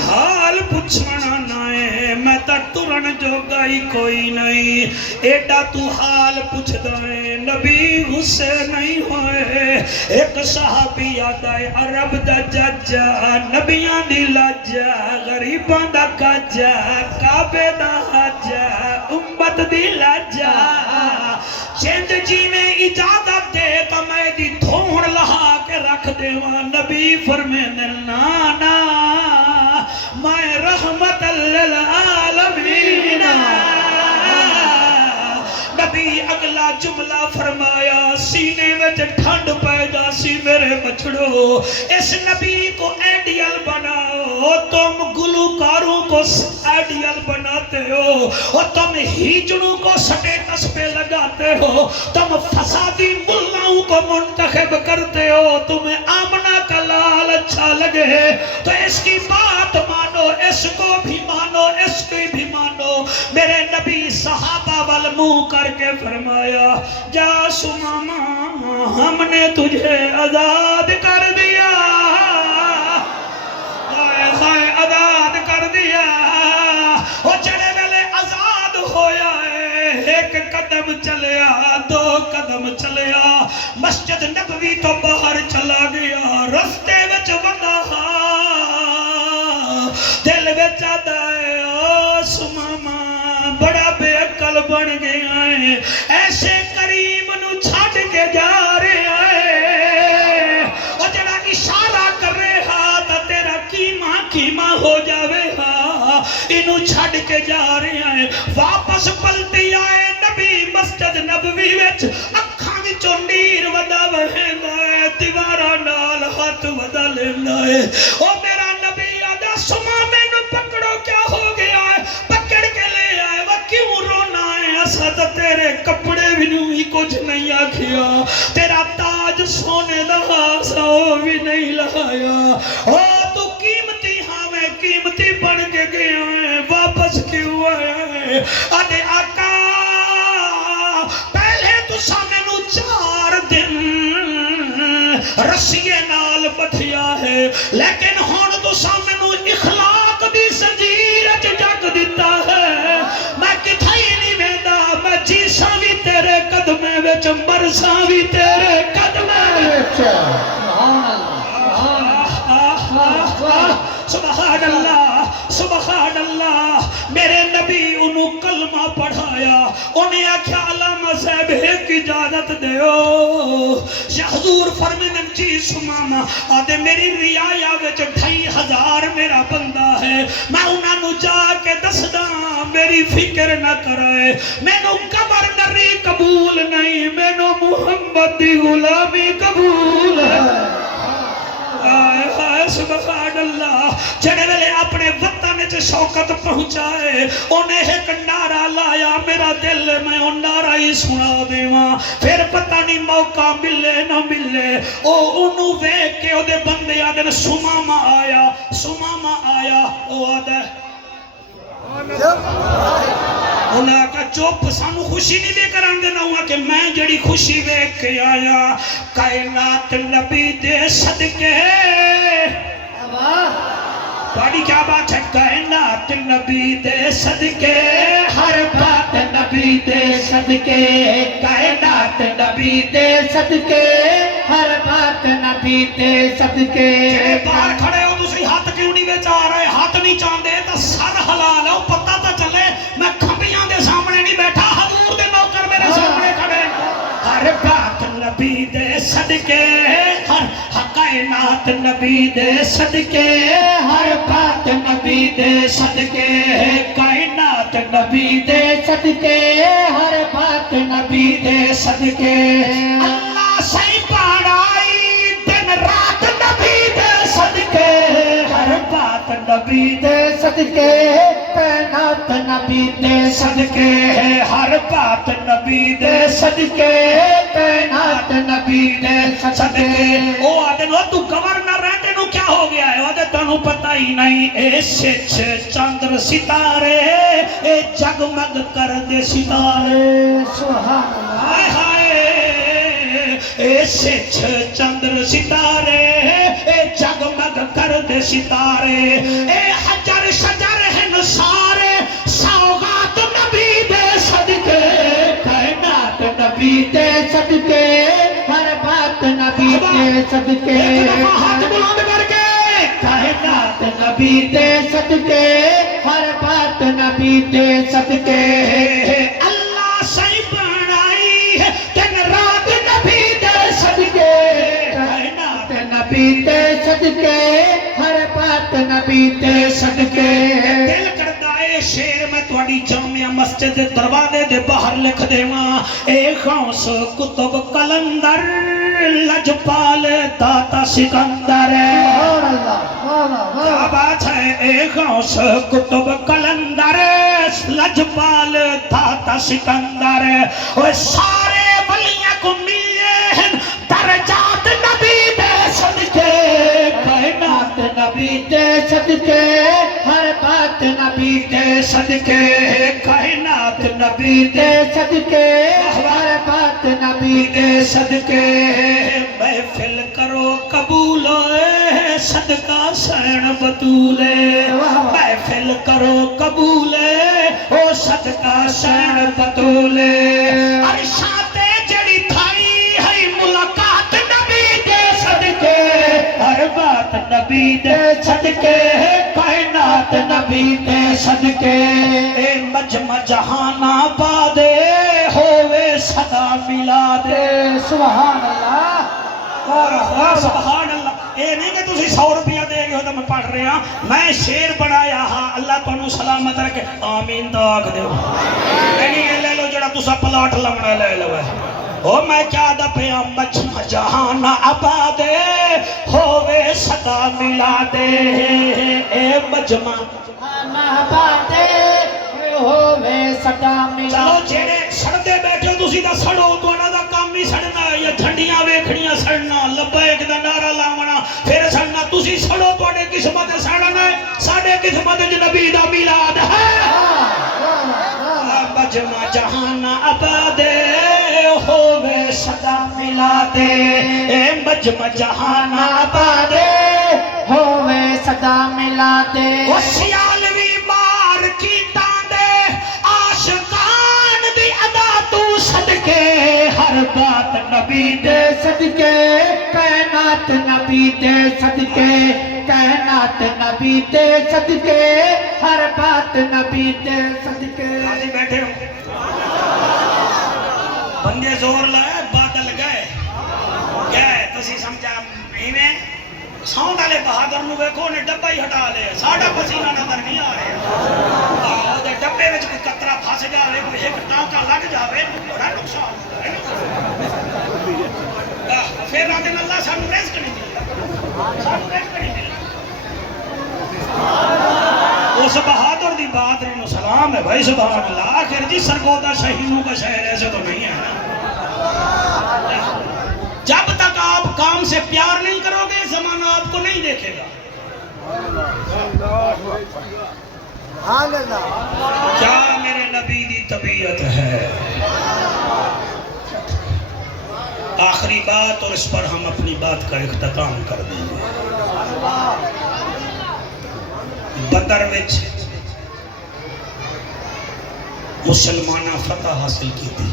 حال پوچھنا نائے میں تا ٹرن جو گئی کوئی نہیں ایڈا تو حال پوچھ دائے نبی غصے نہیں ہوئے ایک صحابی آدھائے عرب دا ججا نبیاں دی لجا غریبان دا کجا کعبے دا حجا امت دی لجا چند جی میں اجازت دے تو میں دی دھون لہا کے رکھ دے نبی فرمیدن نانا میں رحمت للعالمین نبی اگلا جملہ فرمایا سینے میں ٹھنڈ پیدا سی میرے بچڑو اس نبی کو آئیڈیل بناؤ تم گلوکاروں کو آئیڈیل بناتے ہو اور تم ہیجڑوں کو سٹیٹس پہ لگاتے ہو تم فسادی ملاؤں کو منتخب کرتے ہو تمہیں آمنہ کا لال اچھا لگے تو اس کی بات مانو اس کو بھی مانو اس کی بھی مانو میرے نبی صحابہ والمو کر کے فرمایا جا سماما ہم نے تجھے آزاد کر دیا آزاد کر دیا وہ چڑے ویلے آزاد ہویا ہے ایک قدم چلیا دو قدم چلیا مسجد نبوی تو باہر چلا گیا رستے وچ ودا دل وچ آدائے او سماما بڑا بے عقل بن گیا ہے ایسے کریم نو چھاڑ کے جا رہے ہیں اور جڑا اشارہ کر رہے ہاتھ تیرا کیما ہو جاوے ہاں انو چھاڑ کے جا رہے ہیں واپس پلٹی آئے نبی مسجد نبوی وچ اکھاں وچوں نیر ودا وہندا ہے دیواراں نال ہاتھ ودا لیندا ہے او میرا نبی آدا سما مینوں پکڑو کیا ہو گیا ہے پکڑ کے لے آئے وہ کیوں رونا ہے اسد تیرے کپڑے بھی نہیں کچھ نہیں آکھیا تیرا تاج سونے دا سو بھی نہیں لگایا او تو قیمتی ہاں میں قیمتی بن کے گیا ہے واپس کیوں آیا ہے آدھے آقا پہلے تو سامنے نو 4 دن رسیے نال بٹھیا ہے لیکن ہون تو سامنے نو اخلاق دی زنجیر جگ دیتا ہے میں کتھائی نہیں ویندا میں جیساں بھی تیرے قدمے وچ مرساں بھی تیرے قدمے وچ سبحان اللہ سبحان اللہ میرے نبی انہوں کلمہ پڑھایا انہیں آکھیا علامہ صاحب ایک اجازت دیو حضور فرمینن جی سماما آدھے میری ریایا وچ 2500 میرا بندہ ہے میں انہاں نو جا کے دسدا میری فکر نہ کرائے مینوں گورنری قبول نہیں مینوں محمد دی غلامی قبول ہے سبحان اللہ جڑے ویلے اپنے وطن وچ شوکت پہنچائے انہیں ایک نعرہ لایا میرا دل میں ان نعرہ ہی سنا دیواں پھر پتہ نہیں موقع ملے نہ ملے او انہوں ویکھ کے او دے بندے آدھے سماما آیا او آدھے انہاں کا چوپ سانو خوشی نہیں دے کر آنگے نہ ہوا کہ میں جڑی خوشی ویکھ کے آیا کائنات نبی دے صدقے بڑی کیا بات ہے کائنات نبی دے صدقے ہر بات نبی دے صدقے کائنات نبی دے صدقے ہر بات نبی دے صدقے باہر کھڑے ہو دوسری ہاتھ کیوں نہیں بیچا رہے ہاتھ نہیں چاندے تو سر حلال ہے پتہ تو چلے میں کھمبیاں دے سامنے نہیں بیٹھا حضور دے نوکر میرے سامنے کھڑے ہر بات نبی دے صدقے ہر کائنات نبی دے صدقے ہر بات نبی دے صدقے کائنات نبی دے صدقے ہر بات نبی دے صدقے اللہ صحیح پڑھائی دن رات نبی دے صدقے ہر بات نبی دے صدقے کائنات نبی دے صدقے ہر بات نبی دے صدقے کائنات نبی دے صدقے او آدھن وہ تو گورنر رہتے نو کیا ہو گیا ہے آدھے تنو پتہ ہی نہیں اے سچ چاندر ستارے اے جگمگ کر دے ستارے سبحان اللہ ہائے اے سچ چاندر ستارے اے جگمگ کر دے ستارے اے حجر شجر ہیں سارے سوغات نبی دے صدقے کائنات نبی دے صدقے ہر بات نبی دے صدقے ہاتھ بلند کر کے کائنات نبی دے صدقے ہر بات نبی دے صدقے اللہ صحیح بنائی ہے دن رات نبی دے صدقے کائنات نبی دے صدقے ہر بات نبی دے صدقے دل کرتا ہے شیر میں تواڈی جامعہ مسجد دروازے دے باہر لکھ دیواں اے غوث کتب کلندر لجپال داتا سکندر سبحان اللہ واہ واہ کیا واہ بات ہے اے غوث کتب کلندر لجپال داتا سکندر وہ سارے ولیاں کو ملے ہیں درجات نبی دے صدقے کائنات نبی دے صدقے ہر بات نبی دے صدقے کائنات نبی دے صدقے ہر بات نبی دے صدقے محفل کرو قبول صدقہ سین بطولے محفل کرو قبول او صدقہ سین بطولے عرشات جڑی تھائی ہے ملاقات نبی دے صدقے ہر بات نبی دے صدقے کائنات نبی دے صدقے اے مجمع جہان آباد ہووے صدا ملا دے سبحان اللہ واہ واہ واہ سبحان اللہ اے نہیں کہ تسی 100 روپیہ دے گے ہو تو میں پڑھ رہا میں شیر بنایا ہاں اللہ تانوں سلامت رکھے آمین تو آکھ دیو نہیں لے لو جڑا تسا پلاٹ لمنا لے لو ہے او میں کیا دا پیا مجمع جہان آباد ہووے صدا ملا دے اے مجمع آباد ہووے صدا ملا چلو جیڑے سڑدے بیٹھے ہو تسی دا سڑو تو انہاں دا کام ہی سڑنا یا جھنڈیاں ویکھڑیاں سڑنا لبیک دا نعرہ لاونا پھر سڑنا تسی سڑو تواڈے قسمت سڑنا ہے ساڈے قسمت وچ نبی دا میلاد ہے مجمع جہان آباد ہووے صدا ملا دے اے مجمع جہان آباد ہووے صدا ملا دے او سیالوی مار کیتاں دے عاشقان دی ادا تو صدقے ہر بات نبی دے صدقے کائنات نبی دے صدقے کائنات نبی دے صدقے ہر بات نبی دے صدقے راضی بیٹھے ہو بندے زور لائے بادل گئے گئے تسی سمجھا میں ساؤنڈ والے بہادر نو ویکھو نے ڈبا ہی ہٹا لے ساڈا پسینہ نظر نہیں آ رہا آہ دے ڈبے وچ کوئی قطرہ پھس جاوے کوئی ایک ٹانکا لگ جاوے بڑا نقصان ہوتا ہے پھر آدھے اللہ سانو رزق نہیں ملتا سانو رزق نہیں ملتا اس بہادر دی بہادری نو سلام ہے بھائی سبحان اللہ آخر جی سرگودا شہیدوں کا شہر ایسے تو نہیں ہے جب تک آپ کام سے پیار نہیں کرو گے زمانہ آپ کو نہیں دیکھے گا کیا میرے نبی دی طبیعت ہے آخری بات اور اس پر ہم اپنی بات کا اختتام کر دیں گے بدر وچ مسلمانہ فتح حاصل کی تھی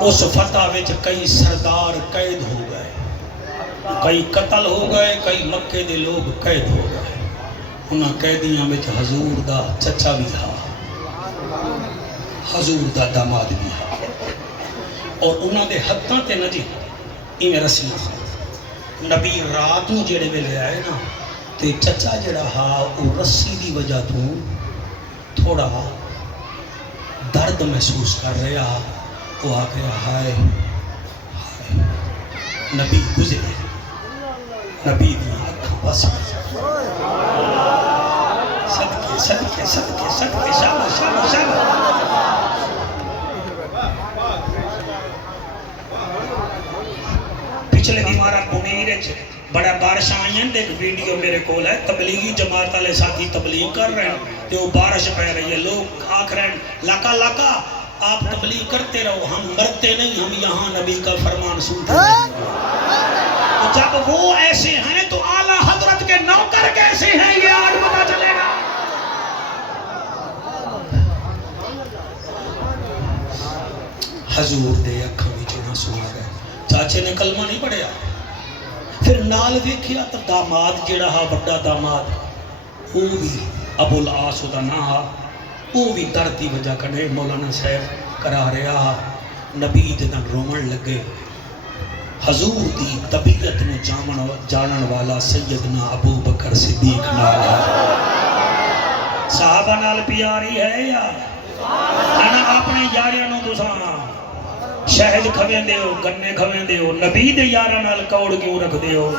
اس فتح وچ کئی سردار قید ہو گئے کئی قتل ہو گئے کئی مکے دے لوگ قید ہو گئے انہاں قیدیاں وچ حضور دا چچا بھی تھا حضور دا داماد بھی تھا اور انہاں دے ہتھاں تے نہ جی ایویں رسیاں نبی رات نوں جڑے ویلے آئے نا تے چچا جڑا ہا او رسی دی وجہ تو تھوڑا درد محسوس کر رہا وہ آ گیا ہائے نبی گزرے نبی دی آنکھ بس صدقے صدقے صدقے صدقے شاباش شاباش شاباش پچھلے دیوارہ منیر بڑا بارش آئی ہیں ایک ویڈیو میرے کول ہے تبلیغی جماعت والے ساتھی تبلیغ کر رہے ہیں تو وہ بارش پہ رہی ہے لوگ آکھ رہے ہیں لاکا لاکا آپ تبلیغ کرتے رہو ہم مرتے نہیں ہم یہاں نبی کا فرمان سنتے ہیں جب وہ ایسے ہیں تو اعلیٰ حضرت کے نوکر کیسے ہیں یہ آج پتا چلے گا حضور دے اکھاں وچ آنسو آ گئے چاچے نے کلمہ نہیں پڑھیا پھر نال ویکھیا تو داماد جڑا ہا بڑا داماد وہ بھی ابو العاص دا نام ہا وہ بھی درد دی وجہ کنے مولانا صاحب کرا رہا نبی دے نال رومن لگے حضور دی طبیعت نو جانن والا سیدنا ابو بکر صدیق نال صحابہ نال پیاری ہے یا انا اپنے یاریاں نو تساں شہد کھویندے ہو گنے کھویندے ہو نبی دے یاراں نال کوڑ کیوں رکھدے ہو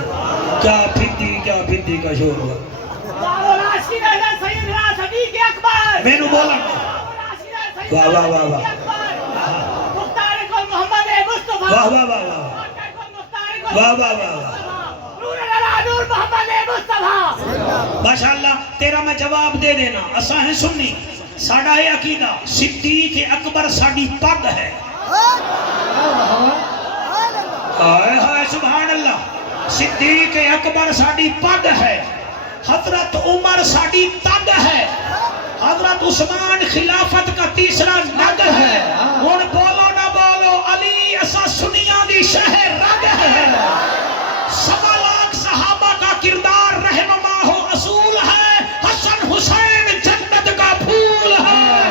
کیا پھدی کا شور ہوا مینوں بولا واہ واہ واہ واہ واہ واہ واہ واہ واہ واہ واہ ماشاءاللہ تیرا میں جواب دے دینا اساں ہیں سنی ساڑھا ہے عقیدہ صدیق اکبر ساڑی پگ ہے ہائے ہائے سبحان اللہ صدیق اکبر ساڑی پگ ہے حضرت عمر ساڑی تگ ہے حضرت عثمان خلافت کا تیسرا نگ ہے اور بولو نہ بولو علی اسا سنیاں دی شہر رگ ہے 1.25 لاکھ صحابہ کا کردار رہنما ہو اصول ہے حسن حسین جنت کا پھول ہے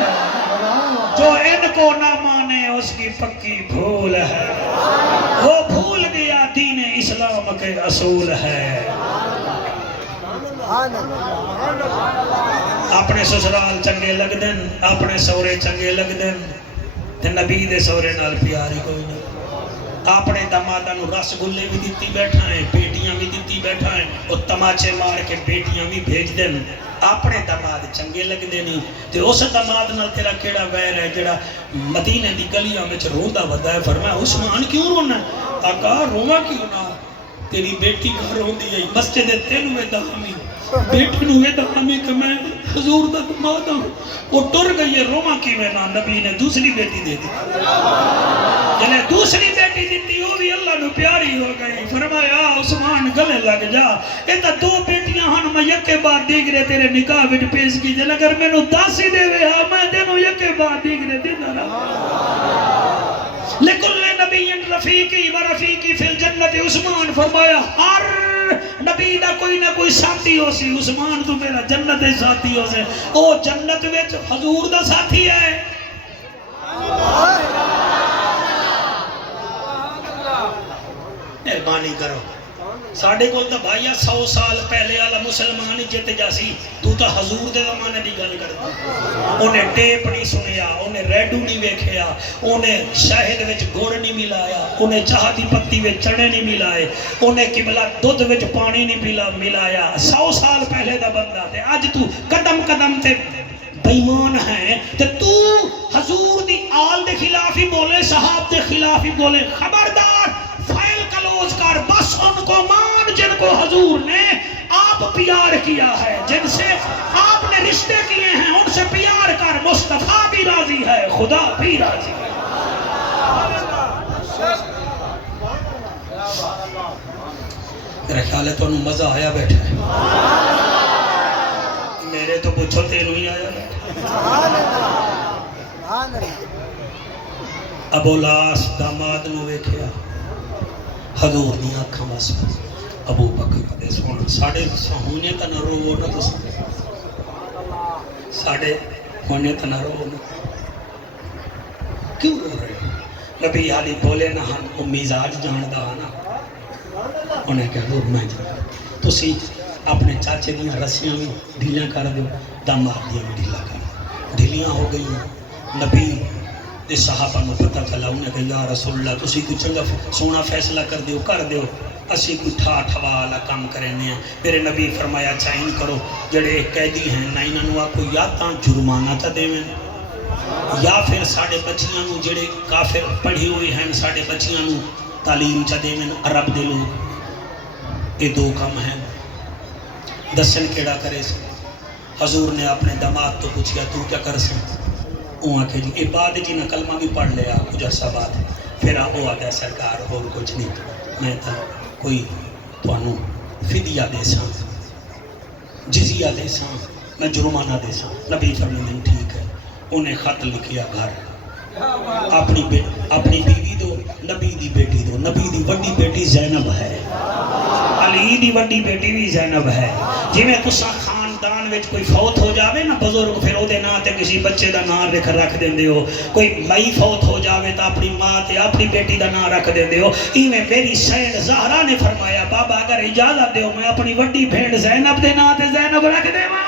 جو ان کو نہ مانے اس کی پکی بھول ہے وہ بھول گیا دین اسلام کے اصول ہے اپنے سسرال چنگے لگ دن اپنے سورے چنگے لگ دن تے نبی دے سورے نال پیاری کوئی نہیں اپنے دمادہ نو رس گلے بھی دیتی بیٹھا ہے بیٹیاں بھی دیتی بیٹھا ہے اور تماچے مار کے بیٹیاں بھی بھیج دن اپنے دماد چنگے لگ دے نہیں تے اس دماد نال تیرا کیڑا ویر ہے جڑا مدینے دی گلیاں وچ روندا ودا ہے فرمایا عثمان کیوں رونا آقا رواں کیوں نہ تیری بیٹی گھر ہوندی ہے مسجد تینوں میں دہامی بیٹی نو یہ دہامی کہ میں حضور دا دماد ہوں وہ ٹر گئی ہے روما کی میں نہ نبی نے دوسری بیٹی دے دی جنہیں دوسری بیٹی دیتی وہ بھی اللہ نو پیاری ہو گئی فرمایا عثمان گلے لگ جا یہ تا 2 بیٹیاں ہن میں یکے بعد دیگرے تیرے نکاح وچ پیش کی جن اگر میں نو 10 ہی دے وے ہاں میں تینوں یکے بعد دیگرے دینا رہا لکل نبی رفیقی و رفیقی فی الجنت عثمان فرمایا ہر نبی دا کوئی نہ کوئی ساتھی ہو سی عثمان تو میرا جنت ساتھی ہو سے او جنت وچ حضور دا ساتھی ہے مہربانی کرو ساڑھے کول تا بھائیا 100 سال پہلے والا مسلمان جت جاسی تو تا حضور دے زمانے دی گل کرتا انہیں ٹیپ نہیں سنیا انہیں ریڈو نہیں ویکھیا انہیں شہد وچ گڑ نہیں ملایا انہیں چاہ دی پتی وچ چنے نہیں ملائے انہیں قبلہ دودھ وچ پانی نہیں ملایا 100 سال پہلے دا بندہ تے آج تو قدم قدم تے بیمان ہیں تے تو حضور دی آل دے خلاف ہی بولے صحاب دے خلاف ہی بولے خبردار فائل کلوز کر بس ان کو مان جن کو حضور نے آپ پیار کیا ہے جن سے آپ نے رشتے کیے ہیں ان سے پیار کر مصطفیٰ بھی راضی ہے خدا بھی راضی ہے میرا خیال ہے تو انہوں مزہ آیا بیٹھا ہے میرے تو پوچھو تیروں ہی آیا بیٹھا ابو لاس داماد نو ویکھیا حضور دی آنکھاں وس ابو بکر دے سونا ساڑھے ہونے تا نہ رو نہ تو ساڑھے ہونے تا نہ رو نہ کیوں رو رہے نبی حالی بولے نہ ہم مزاج جاندہ نا انہیں کہا حضور میں جانا تو سی اپنے چاچے دیاں رسیاں بھی ڈھیلیاں کر دو داماد دیاں بھی ڈھیلا کر ڈھیلیاں ہو گئی نبی اس صحابہ میں پتہ چلا انہیں کہا یا رسول اللہ تسی کوئی چنگا سونا فیصلہ کر دیو اسی کوئی ٹھا ٹھوالا کام کرنے ہیں میرے نبی فرمایا چاہین کرو جڑے قیدی ہیں نہ انہوں نے کوئی یا تاں جرمانہ تا دے میں یا پھر ساڑھے بچیاں نو جڑے کافر پڑھی ہوئے ہیں ساڑھے بچیاں نو تعلیم چا دے میں عرب دے لوگ یہ 2 کام ہیں دسن کیڑا کرے سے حضور نے اپنے دماغ تو پوچھیا تو کیا کر سکتا وہاں کہ جی عباد جی نے کلمہ بھی پڑھ لیا کچھ عرصہ بعد پھر وہ آ گیا سرکار اور کچھ نہیں میں تھا کوئی تو انہوں فدیہ دے ساں جزیہ دے ساں میں جرمانہ دے ساں نبی فرمائے ٹھیک ہے انہیں خط لکھیا گھر اپنی بیوی دو نبی دی بیٹی دو نبی دی وڈی بیٹی زینب ہے علی دی وڈی بیٹی بھی زینب ہے جی میں تسا خاندان وچ کوئی فوت ہو جاوے نا بزرگ پھر او دے نام تے کسی بچے دا نام رکھ دیندے ہو کوئی مئی فوت ہو جاوے تا اپنی ماں تے اپنی بیٹی دا نام رکھ دیندے ہو ایویں میری سین زہرا نے فرمایا بابا اگر اجازت دیو میں اپنی وڈی بھیڑ زینب دے نام تے زینب رکھ دیواں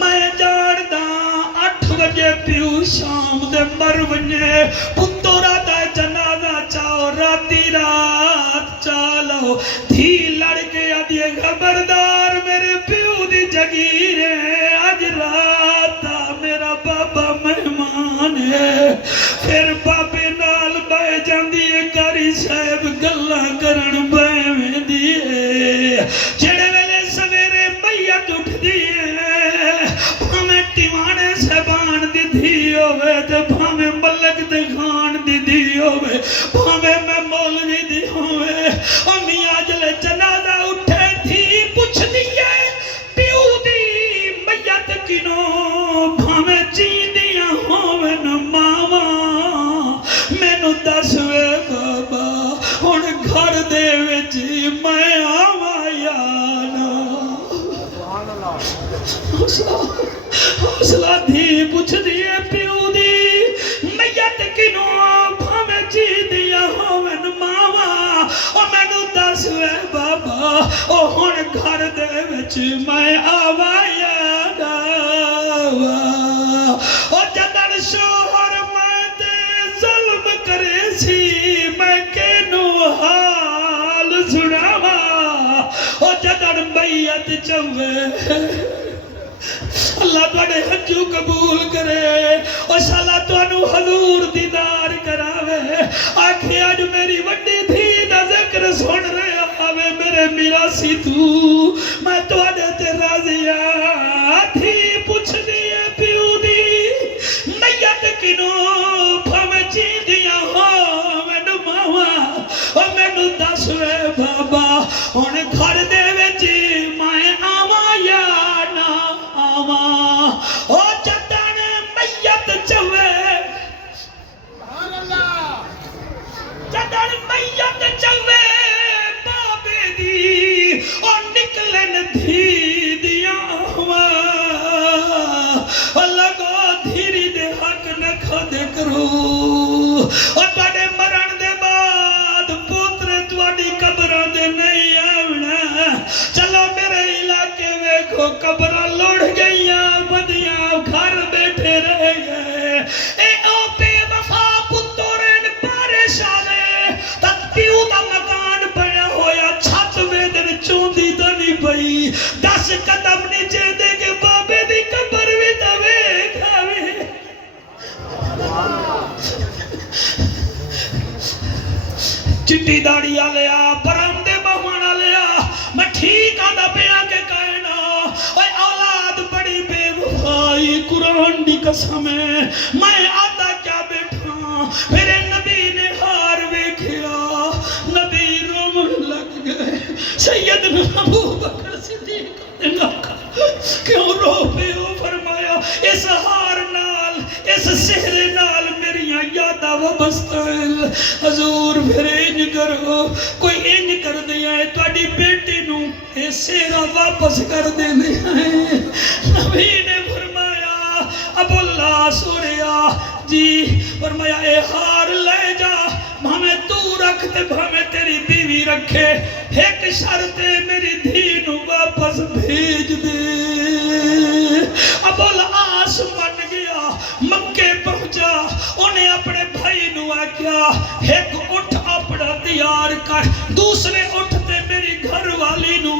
میں جاندا 8 بجے پیو شام دے مر ونجے پترا دا جنازہ چاؤ راتی رات چالو دھی لڑ کے آدھی خبردار میرے پیو دی جگیر ہے اج رات میرا بابا مہمان ہے پھر بابے نال بہ جاندی ہے کاری صاحب گلاں کرن بہویں دی ہے جڑے ویلے سویرے میت اٹھدی ہے بھاویں ٹیوانے صاحبان دی دھی ہوے تے بھاویں ملک تے خان دی دھی ہوے بھاویں میں مولوی دی ہوے او میاں جلے جنازہ اٹھے تھی پوچھدی ہے پیو دی میت کنوں بھاویں جیندیاں ہوویں ماواں مینوں دس وے بابا ہن گھر دے وچ میں آواں یا نہ حوصلہ دھی پوچھدی ہے پیو دی میت کنوں بھاویں جیندیاں ہوویں ماواں او مینوں دس وے بابا او ہن گھر دے وچ میں آواں یا نہ او جدن شوہر میں تے ظلم کرے سی میں کینوں حال سناواں او جدن میت چوے اللہ تواڈے حجو قبول کرے او شالا تانوں حضور دیدار کراوے آکھے اج میری وڈی دھی دا ذکر سن رہا آوے میرے میراثی تو میں تواڈے تے راضی ہاں دھی پوچھدی ہے پیو دی میت کنوں بھاویں جیندیاں ہوویں ماواں او مینوں دس وے بابا ہن گھر دے وچ میں آواں یا نہ آواں او جدن میت چوے جدن میت چوے بابے دی او نکلن دھی دیاں ہوا لگو دھیری دے حق نہ کھدے کرو او تواڈے مرن دے بعد پوترے تواڈی قبراں دے نہیں آونا چلو میرے علاقے ویکھو قبراں لڑ گئیاں بدیاں گھر بیٹھے رہ گئے اے او بے وفا پترن پریشانے تک پیو دا مکان بنیا ہویا چھت ویدن چوندی دا نہیں پئی 10 قدم نیچے دے کے بابے دی قبر وی تے ویکھاوے چٹی داڑی آلیا برام دے بہوان آلیا میں ٹھیک آدھا پیا کے کہنا اے اولاد بڑی بے وفائی قرآن دی قسم ہے میں آدھا کیا بیٹھا میرے نبی نے ہار ویکھیا نبی رومن لگ گئے سیدنا ابو بکر صدیق نے کہا کیوں رو پہ ہو فرمایا اس ہار نال اس سحر نال میریاں یاداں وابستہ ہیں حضور پھر انج کرو کوئی انج کر دیا ہے تواڈی بیٹی نو اے سحر واپس کر دینے ہیں نبی نے فرمایا ابو اللہ سوریا جی فرمایا اے ہار لے جا بھامے تو رکھ تے بھامے تیری بیوی رکھے ایک شرط میری دھی نو واپس بھیج دے ابو العاص من گیا مکے پہنچا انہیں اپنے بھائی نو آکیا ایک اٹھ اپنا تیار کر دوسرے اٹھتے میری گھر والی نو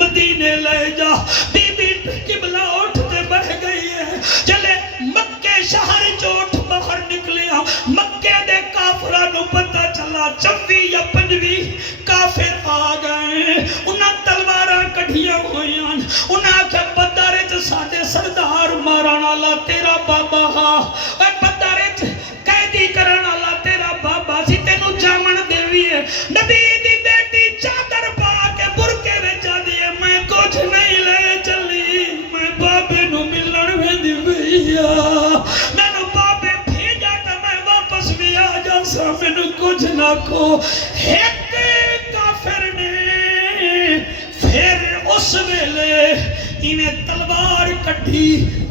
مدینے لے جا بی بی قبلہ اٹھتے بہ گئی ہے چلے مکے شہر جو اٹھ باہر نکلیا مکے دے کافرہ نو پتہ چلا 24 یا 25 کافر آ گئے انہاں تلواراں کڑھیاں ہویاں انہاں آکھیا بدارے چ ساڈے سردار مارن والا تیرا بابا ہا اے بدارے چ قیدی کرن والا تیرا بابا سی تینوں جامن دیوی ہے نبی دی بیٹی چادر پا کے برکے وچ آدی ہے میں کچھ نہیں لے چلی میں بابے نو ملن ویندی ویا مینوں بابے بھیجا تے میں واپس بھی آ جا سا مینوں کچھ نہ کو ایک کافر نے پھر اس ویلے انہیں تلوار کٹھی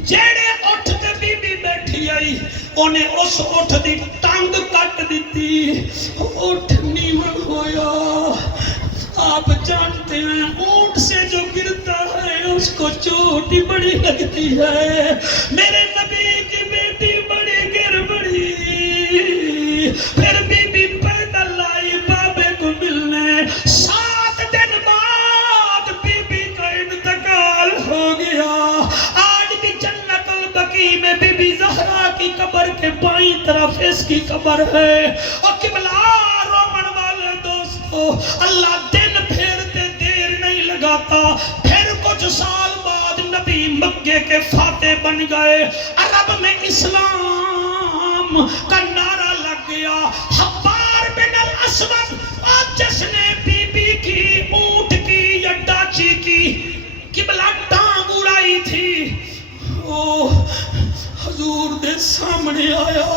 جیڑے اٹھ تے بی بی بیٹھی آئی انہیں اس اٹھ دی ٹانگ کٹ دیتی اٹھ نیواں ہویا آپ جانتے ہیں اونٹ سے جو گرتا ہے اس اس کو چوٹ ہی بڑی لگتی ہے، میرے نبی کی بیٹی بڑی گر پڑی، پھر بی بی پیدل آئی بابے کو ملنے، 7 دن بعد بی بی کا انتقال ہو گیا۔ آج بھی جنت البقیع میں بی بی زہرا کی قبر کے بائیں طرف اس کی قبر ہے۔ اور قبلہ رومن والے دوستو، اللہ دن پھیرتے دیر نہیں لگاتا، پھر کچھ سال بعد نبی مکے کے فاتح بن گئے، عرب میں اسلام کا نعرہ لگ گیا۔ حبار بن الاسود، آج جس نے بی بی کی اونٹ کی یا ڈاچی کی قبلہ ٹانگ اڑائی تھی، وہ حضور دے سامنے آیا۔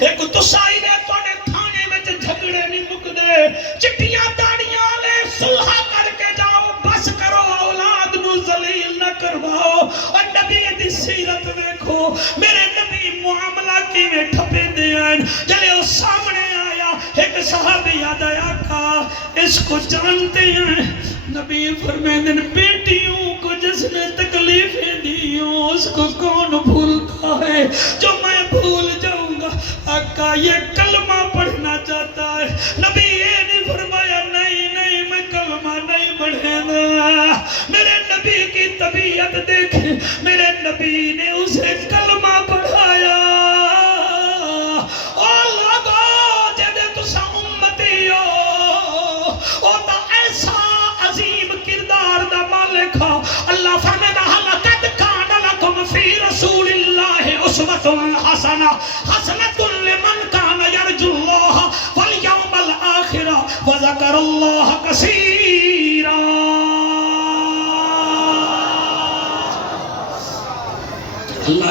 ایک تسائی نے توڑے تھانے میں جھگڑے نہیں مکدے، چٹیاں داڑیاں لے صلحہ کر کے جاؤ، بس کرو، اولاد نو ذلیل نہ کرواؤ۔ اور نبی دی سیرت دیکھو، میرے نبی معاملہ کی میں ٹھپے دیں، جلے وہ سامنے آیا، ایک صحابی یاد آیا کہا اس کو جانتے ہیں؟ نبی فرمائیں بیٹیوں کو جس نے تکلیفیں دی ہوں اس کو کون بھولتا ہے، جو میں بھول جاؤں گا۔ آقا یہ کلمہ پڑھنا چاہتا ہے، نبی یہ نہیں فرمایا نہیں نہیں میں کلمہ نہیں پڑھے گا۔ میرے نبی کی طبیعت دیکھیں، میرے نبی نے اسے کلمہ پڑھایا۔ او لوگو جدے تسا امتی ہو، او تا ایسا عظیم کردار دا مالک ہو۔ اللہ فرماتا ہے لقد کان لکم فی رسول اللہ اسوۃ حسنہ، حسنۃ لمن کان یرجو اللہ والیوم الآخر وذکر اللہ کثیرا۔ اللہ